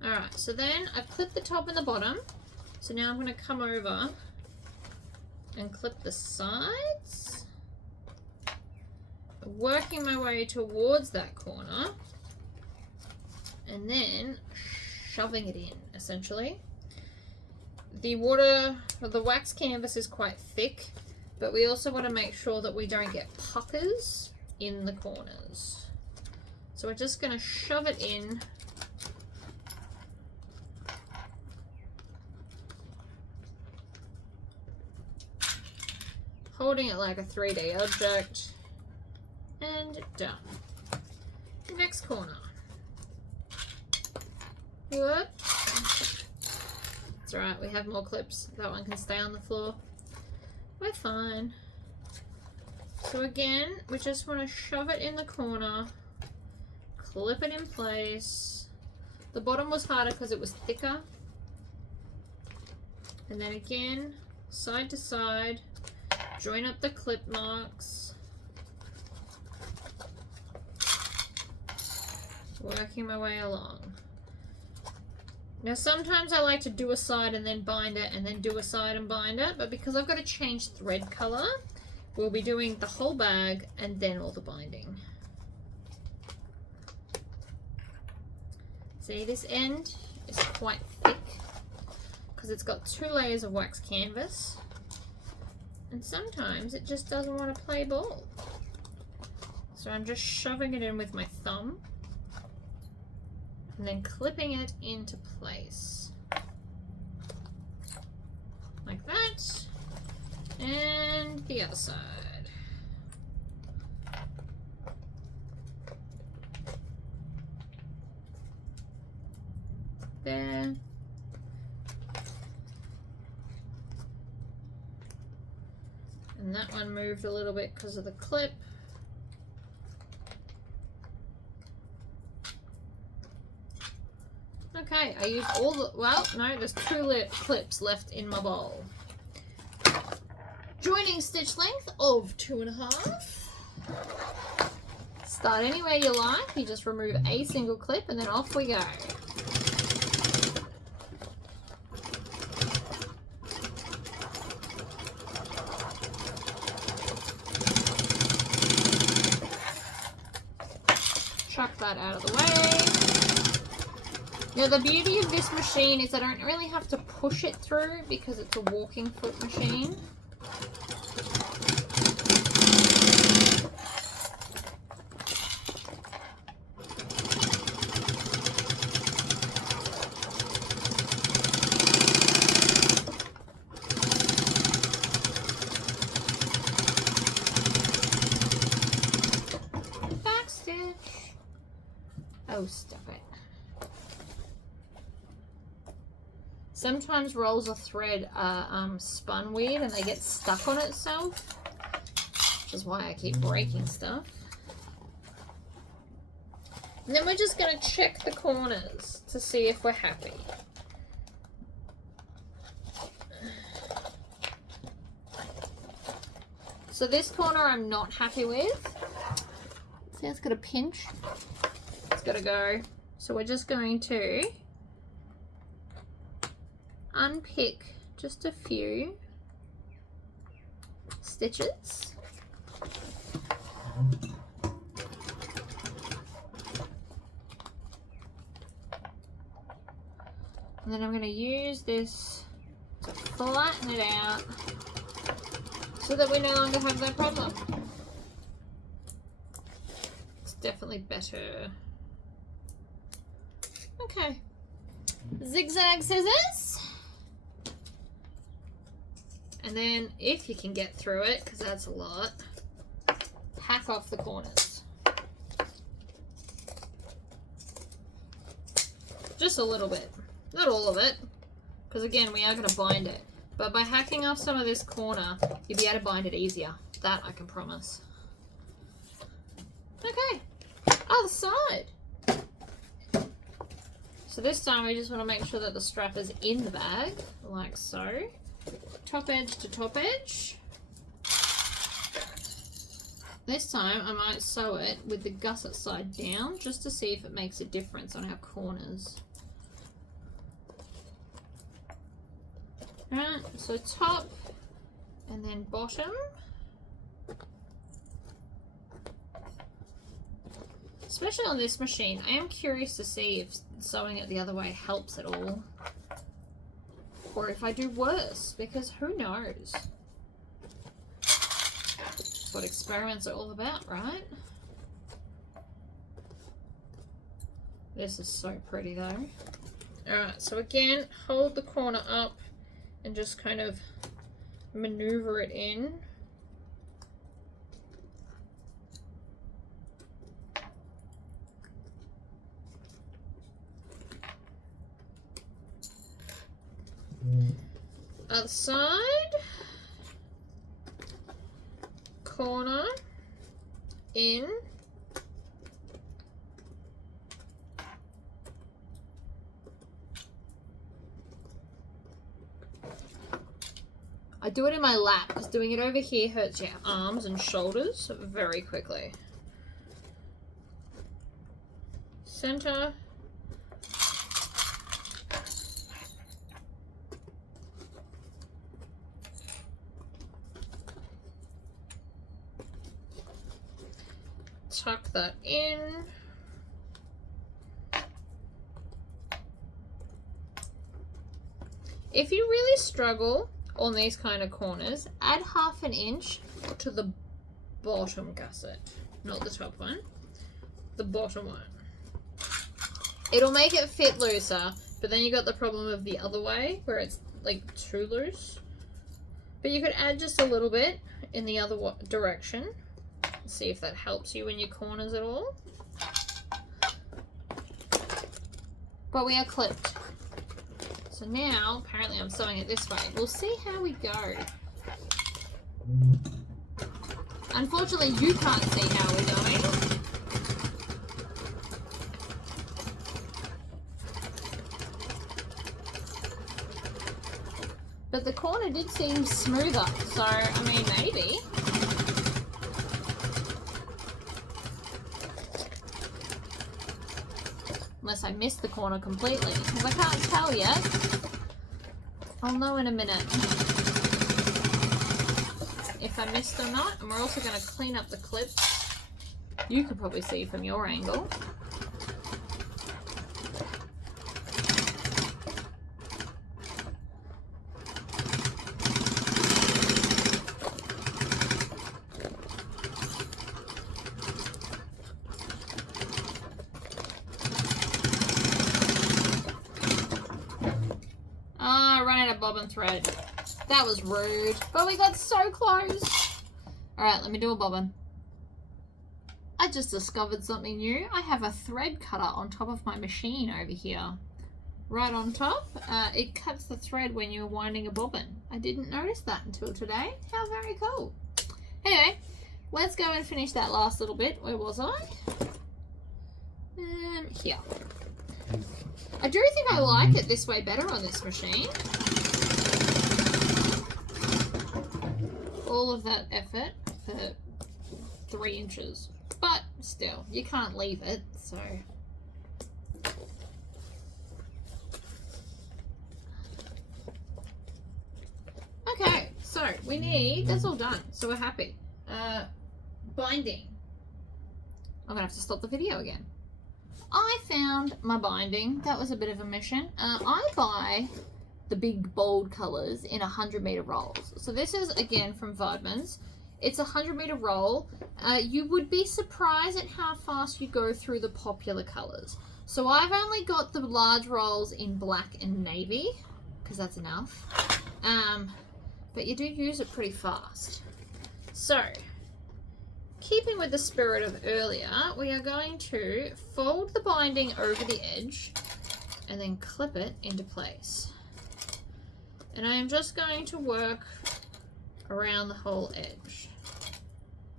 Alright, so then I've clipped the top and the bottom. So now I'm going to come over and clip the sides. Working my way towards that corner. And then shoving it in, essentially. The wax canvas is quite thick, but we also want to make sure that we don't get puckers in the corners. So we're just going to shove it in. Holding it like a 3D object. And done. Next corner. Whoop. That's alright, we have more clips. That one can stay on the floor. We're fine. So again, we just want to shove it in the corner, clip it in place. The bottom was harder because it was thicker. And then again, side to side, join up the clip marks. Working my way along. Now sometimes I like to do a side and then bind it and then do a side and bind it, but because I've got to change thread color, we'll be doing the whole bag and then all the binding. See, this end is quite thick because it's got 2 layers of wax canvas, and sometimes it just doesn't want to play ball. So I'm just shoving it in with my thumb and then clipping it into place. Like that. And the other side. There. And that one moved a little bit because of the clip. Okay, I used all the, well, no, there's 2 clips left in my bowl. Joining stitch length of 2.5. Start anywhere you like, you just remove a single clip and then off we go. Chuck that out of the way. Now the beauty of this machine is I don't really have to push it through because it's a walking foot machine. Backstitch. Oh, stop it. Sometimes rolls of thread are spun weird and they get stuck on itself, which is why I keep breaking stuff. And then we're just going to check the corners to see if we're happy. So this corner I'm not happy with. See, it's got a pinch. It's got to go. So we're just going to unpick just a few stitches. And then I'm going to use this to flatten it out so that we no longer have that problem. It's definitely better. Okay. Zigzag scissors. And then, if you can get through it, because that's a lot, hack off the corners. Just a little bit. Not all of it, because again, we are going to bind it. But by hacking off some of this corner, you'll be able to bind it easier. That I can promise. Okay, other side. So this time we just want to make sure that the strap is in the bag, like so. Top edge to top edge. This time I might sew it with the gusset side down, just to see if it makes a difference on our corners. Alright, so top and then bottom. Especially on this machine, I am curious to see if sewing it the other way helps at all. Or if I do worse, because who knows? That's what experiments are all about, right? This is so pretty though. Alright, so again, hold the corner up and just kind of maneuver it in. Other side, corner, in, I do it in my lap because doing it over here hurts your arms and shoulders very quickly. Center. Tuck that in. If you really struggle on these kind of corners, add 1/2 inch to the bottom gusset, not the top one, the bottom one. It'll make it fit looser, but then you got the problem of the other way where it's like too loose. But you could add just a little bit in the other direction. See if that helps you in your corners at all. But we are clipped. So now, apparently I'm sewing it this way. We'll see how we go. Unfortunately, you can't see how we're going. But the corner did seem smoother, so, I mean, maybe. Unless I missed the corner completely, because I can't tell yet. I'll know in a minute if I missed or not. And we're also going to clean up the clips. You could probably see from your angle. Bobbin thread. That was rude, but we got so close. All right, let me do a bobbin. I just discovered something new. I have a thread cutter on top of my machine over here. Right on top. It cuts the thread when you're winding a bobbin. I didn't notice that until today. How very cool. Anyway, let's go and finish that last little bit. Where was I? here. I do think I like it this way better on this machine. All of that effort for 3 inches. But still, you can't leave it, so... Okay, so we need... That's all done, so we're happy. Binding. I'm gonna have to stop the video again. I found my binding. That was a bit of a mission. I buy the big bold colors in 100-meter rolls. So this is again from Vardman's. It's a 100-meter roll. You would be surprised at how fast you go through the popular colors. So I've only got the large rolls in black and navy because that's enough. But you do use it pretty fast. So, keeping with the spirit of earlier, we are going to fold the binding over the edge and then clip it into place. And I am just going to work around the whole edge.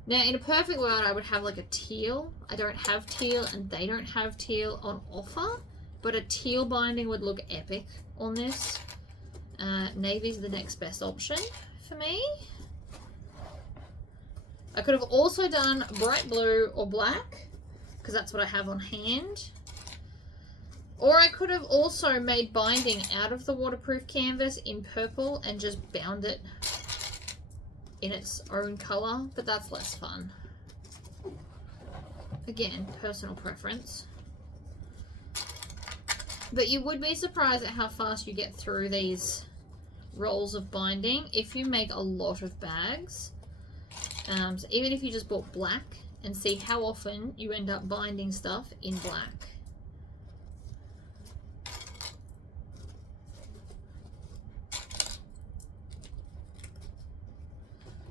Now, in a perfect world, I would have like a teal. I don't have teal and they don't have teal on offer, but a teal binding would look epic on this. Navy's the next best option for me. I could have also done bright blue or black, because that's what I have on hand. Or I could have also made binding out of the waterproof canvas in purple and just bound it in its own colour, but that's less fun. Again, personal preference. But you would be surprised at how fast you get through these rolls of binding if you make a lot of bags. So even if you just bought black, and see how often you end up binding stuff in black.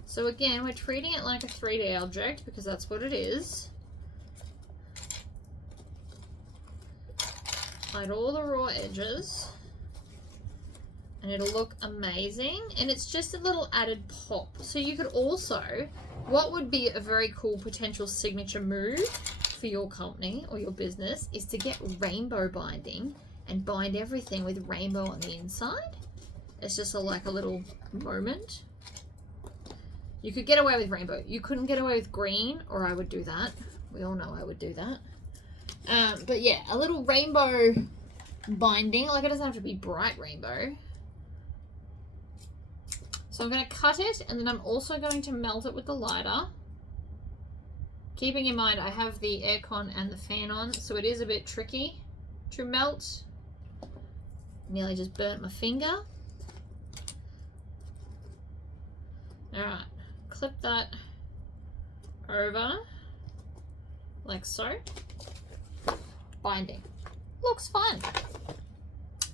So again, we're treating it like a 3D object because that's what it is. Hide all the raw edges. And it'll look amazing. And it's just a little added pop. So you could also, what would be a very cool potential signature move for your company or your business is to get rainbow binding and bind everything with rainbow on the inside. It's just like a little moment. You could get away with rainbow. You couldn't get away with green, or I would do that. We all know I would do that. But yeah, a little rainbow binding. Like, it doesn't have to be bright rainbow. So I'm going to cut it, and then I'm also going to melt it with the lighter. Keeping in mind I have the aircon and the fan on, so it is a bit tricky to melt. Nearly just burnt my finger. Alright, clip that over like so. Binding. Looks fun.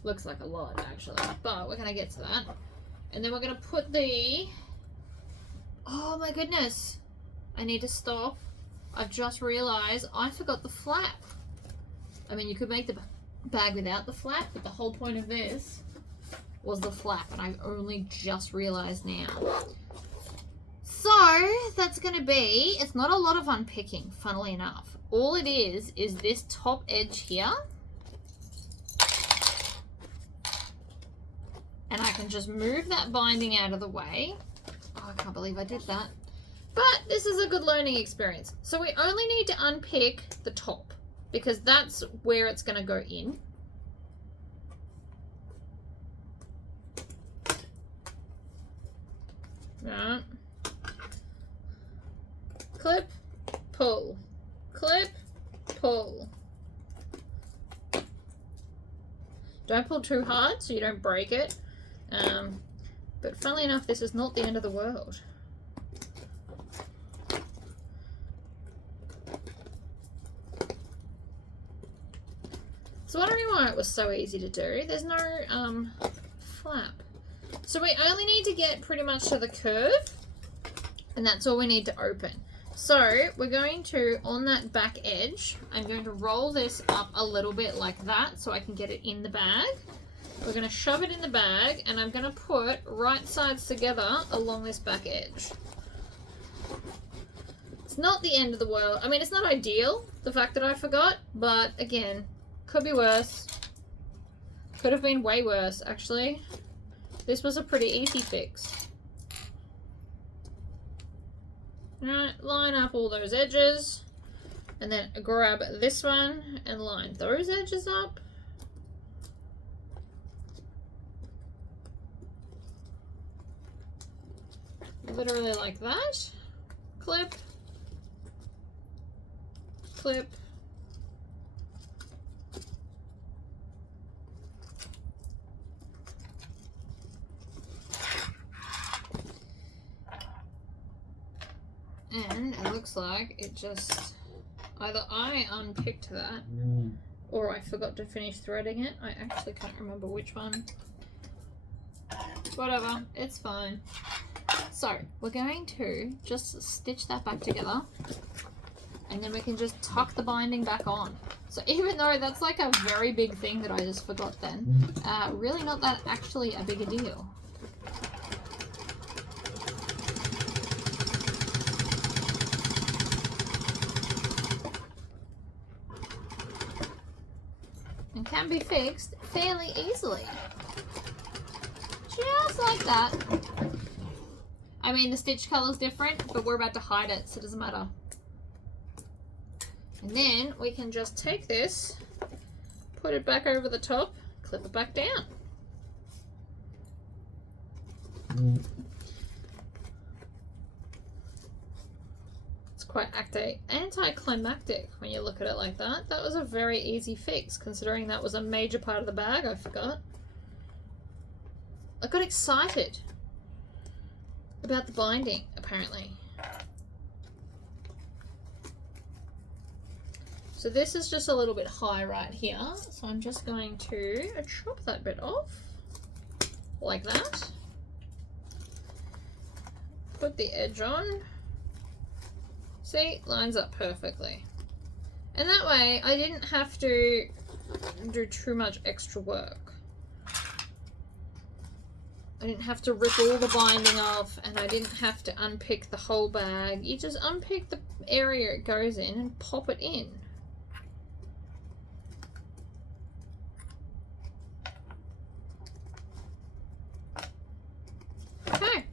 Looks like a lot actually, but we're going to get to that. And then we're going to put the... Oh my goodness. I need to stop. I've just realized I forgot the flap. I mean, you could make the bag without the flap, but the whole point of this was the flap, and I've only just realized now. So that's going to be... It's not a lot of unpicking, funnily enough. All it is this top edge here. And I can just move that binding out of the way. Oh, I can't believe I did that. But this is a good learning experience. So we only need to unpick the top because that's where it's going to go in. Right. Clip, pull. Clip, pull. Don't pull too hard so you don't break it. But funnily enough, this is not the end of the world. So wondering why it was so easy to do. There's no flap. So we only need to get pretty much to the curve, and that's all we need to open. So we're going to, on that back edge, I'm going to roll this up a little bit like that so I can get it in the bag. We're going to shove it in the bag, and I'm going to put right sides together along this back edge. It's not the end of the world. I mean, it's not ideal, the fact that I forgot, but again, could be worse. Could have been way worse, actually. This was a pretty easy fix. Alright, line up all those edges, and then grab this one and line those edges up. Literally like that. Clip, clip, and it looks like it just, either I unpicked that or I forgot to finish threading it. I actually can't remember which one. Whatever, it's fine. So we're going to just stitch that back together, and then we can just tuck the binding back on. So even though that's like a very big thing that I just forgot then, really not that actually a big a deal. And can be fixed fairly easily. Just like that. I mean, the stitch color's different, but we're about to hide it, so it doesn't matter. And then we can just take this, put it back over the top, clip it back down. It's quite anticlimactic when you look at it like that. That was a very easy fix, considering that was a major part of the bag I forgot. I got excited about the binding, apparently. So this is just a little bit high right here, so I'm just going to chop that bit off like that. Put the edge on. See, lines up perfectly. And that way I didn't have to do too much extra work. I didn't have to rip all the binding off, and I didn't have to unpick the whole bag. You just unpick the area it goes in and pop it in. Okay,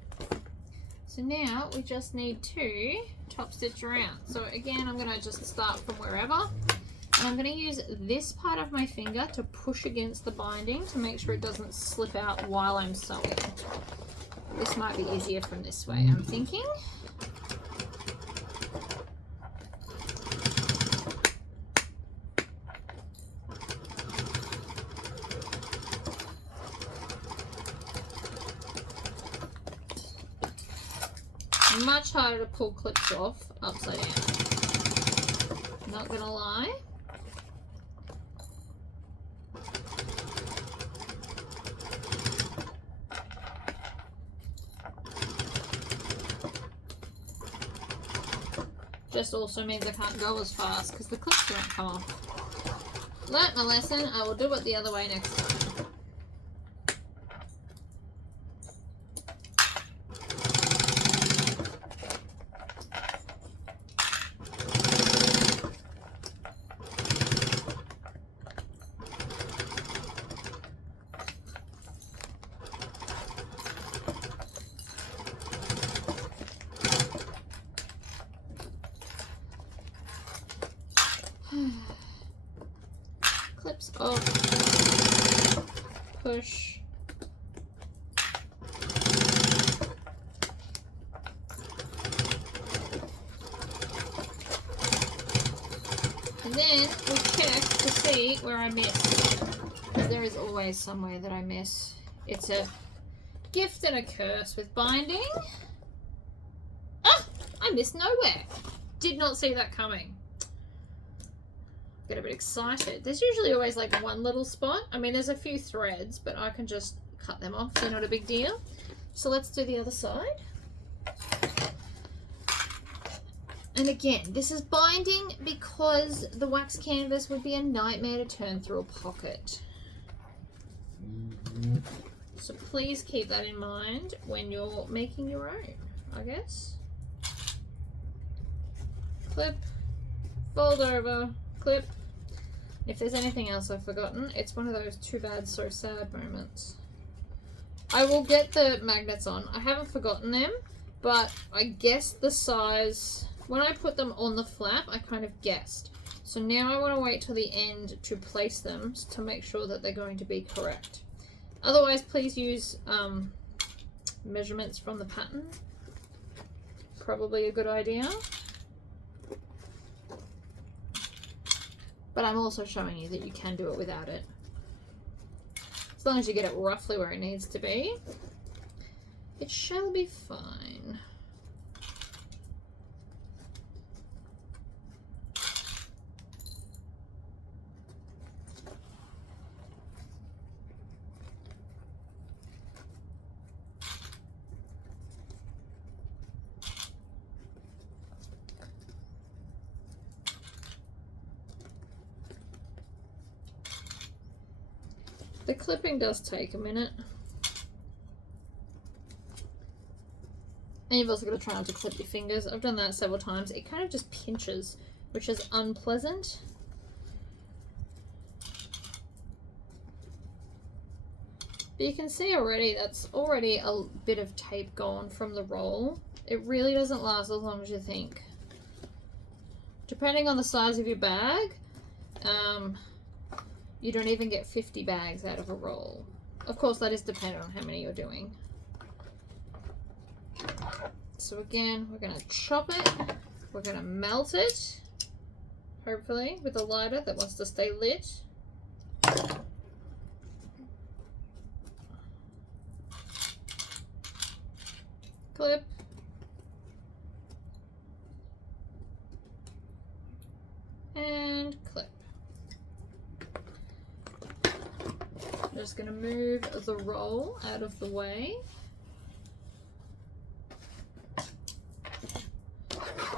so now we just need to top stitch around. So again, I'm going to just start from wherever. And I'm going to use this part of my finger to push against the binding to make sure it doesn't slip out while I'm sewing. This might be easier from this way, I'm thinking. Much harder to pull clips off upside down. Not going to lie. Just also means I can't go as fast because the clips don't come off. Learnt my lesson. I will do it the other way next time. Clips off, push, and then we'll check to see where I missed. There is always somewhere that I miss. It's a gift and a curse with binding. Ah, I missed nowhere. Did not see that coming. Get a bit excited. There's usually always like one little spot. I mean, there's a few threads, but I can just cut them off. They're not a big deal. So let's do the other side. And again, this is binding because the wax canvas would be a nightmare to turn through a pocket. So please keep that in mind when you're making your own, I guess. clip, fold over, clip. If there's anything else I've forgotten, it's one of those too bad, so sad moments. I will get the magnets on. I haven't forgotten them, but I guessed the size. When I put them on the flap, I kind of guessed. So now I want to wait till the end to place them to make sure that they're going to be correct. Otherwise, please use measurements from the pattern. Probably a good idea. But I'm also showing you that you can do it without it. As long as you get it roughly where it needs to be, it shall be fine. The clipping does take a minute. And you've also got to try not to clip your fingers. I've done that several times. It kind of just pinches, which is unpleasant. But you can see already, that's already a bit of tape gone from the roll. It really doesn't last as long as you think. Depending on the size of your bag, you don't even get 50 bags out of a roll. Of course, that is dependent on how many you're doing. So again, we're going to chop it. We're going to melt it, hopefully, with a lighter that wants to stay lit. Clip. And clip. Just going to move the roll out of the way.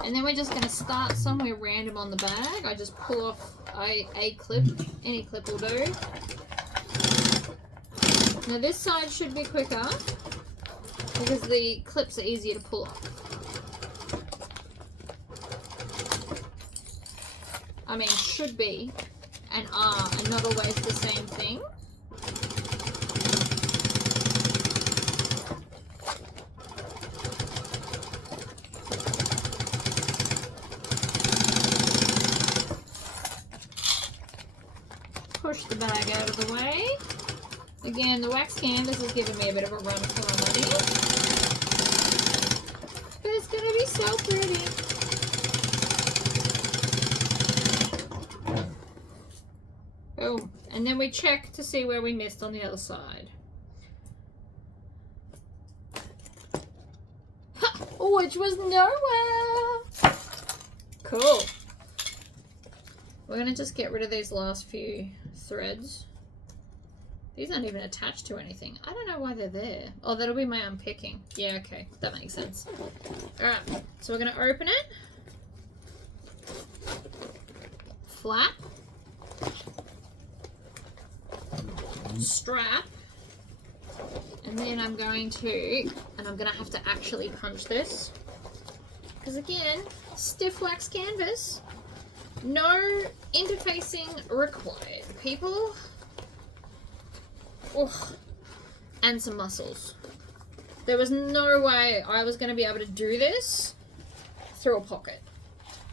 And then we're just going to start somewhere random on the bag. I just pull off a clip. Any clip will do. Now this side should be quicker because the clips are easier to pull off. I mean, should be and are not always the same thing. Push the bag out of the way. Again, the wax canvas is giving me a bit of a run for my money. But it's going to be so pretty. Oh, and then we check to see where we missed on the other side. Ha! Which was nowhere. Cool. We're going to just get rid of these last few threads. These aren't even attached to anything. I don't know why they're there. Oh, that'll be my unpicking. Yeah, okay. That makes sense. Alright, so we're going to open it. Flap. Strap. And then I'm going to have to actually punch this. Because again, stiff wax canvas. No interfacing required, people. Ugh. And some muscles. There was no way I was going to be able to do this through a pocket.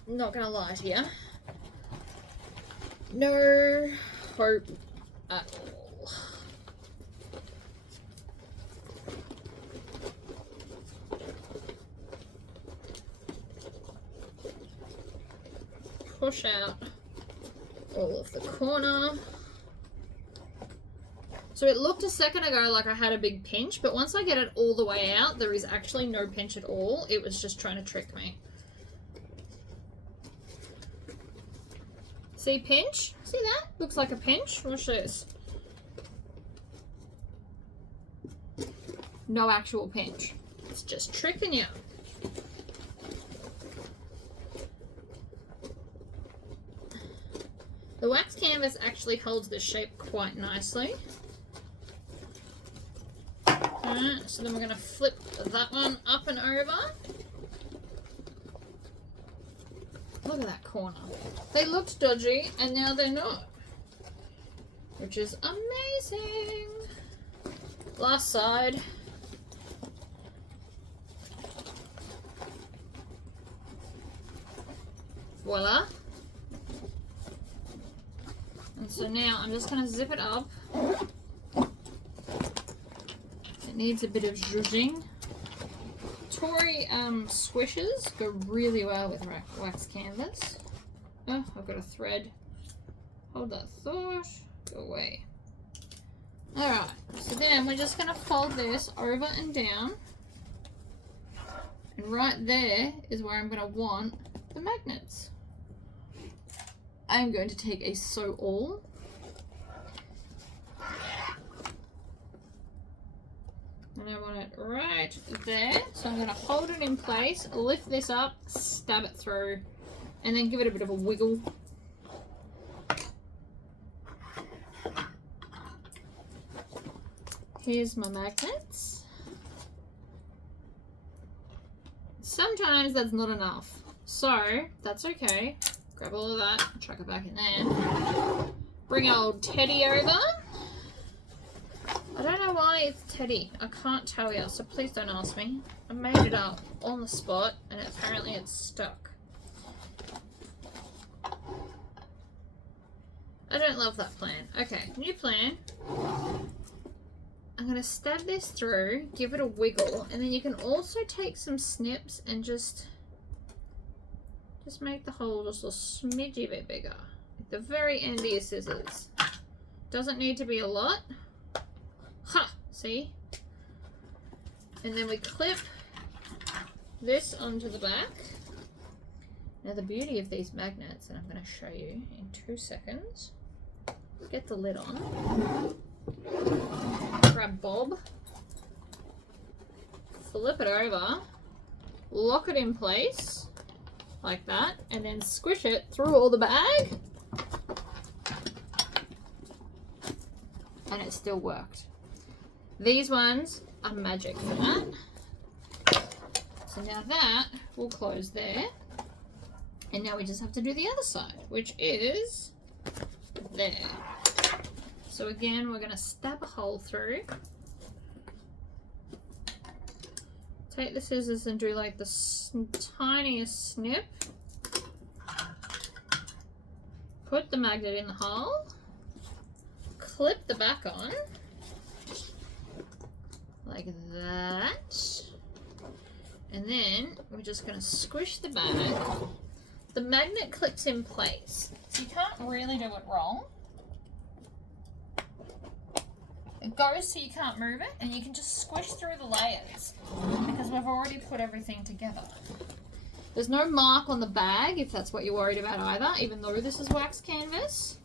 Not going to lie to you. No hope at all. Push out all of the corner. So it looked a second ago like I had a big pinch, but once I get it all the way out, there is actually no pinch at all. It was just trying to trick me. See pinch? See that? Looks like a pinch. Watch this. No actual pinch. It's just tricking you. The wax canvas actually holds this shape quite nicely. Alright, so then we're going to flip that one up and over. Look at that corner. They looked dodgy and now they're not. Which is amazing. Last side. Voila. And so now I'm just going to zip it up. It needs a bit of zhuzhing. Tory squishes go really well with wax canvas. Oh, I've got a thread. Hold that thought. Go away. Alright, so then we're just going to fold this over and down. And right there is where I'm going to want the magnets. I'm going to take a sew all. And I want it right there. So I'm going to hold it in place, lift this up, stab it through, and then give it a bit of a wiggle. Here's my magnets. Sometimes that's not enough, so that's okay. Grab all of that, chuck it back in there. Bring old Teddy over. I don't know why it's Teddy. I can't tell you, so please don't ask me. I made it up on the spot, and apparently it's stuck. I don't love that plan. Okay, new plan. I'm going to stab this through, give it a wiggle, and then you can also take some snips and just make the hole just a smidgy bit bigger. At the very end of your scissors. Doesn't need to be a lot. Ha! See? And then we clip this onto the back. Now the beauty of these magnets, and I'm going to show you in 2 seconds. Get the lid on. Grab Bob. Flip it over. Lock it in place. Like that, and then squish it through all the bag, and it still worked. These ones are magic for that. So now that will close there, and now we just have to do the other side, which is there. So again, we're going to stab a hole through. Take the scissors and do like the tiniest snip. Put the magnet in the hole. Clip the back on. Like that. And then we're just going to squish the bag. The magnet clips in place, so you can't really do it wrong. It goes so you can't move it, and you can just squish through the layers because we've already put everything together. There's no mark on the bag if that's what you're worried about either, even though this is wax canvas.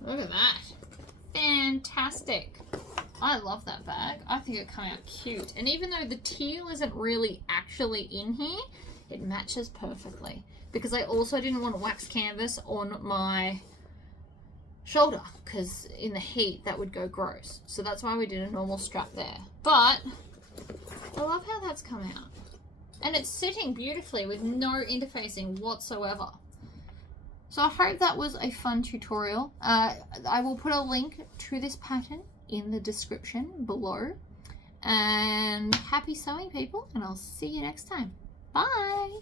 Look at that. Fantastic. I love that bag. I think it came out cute. And even though the teal isn't really actually in here, it matches perfectly because I also didn't want wax canvas on my shoulder because in the heat that would go gross. So that's why we did a normal strap there. But I love how that's come out. And it's sitting beautifully with no interfacing whatsoever. So I hope that was a fun tutorial. I will put a link to this pattern in the description below. And happy sewing, people, and I'll see you next time. Bye!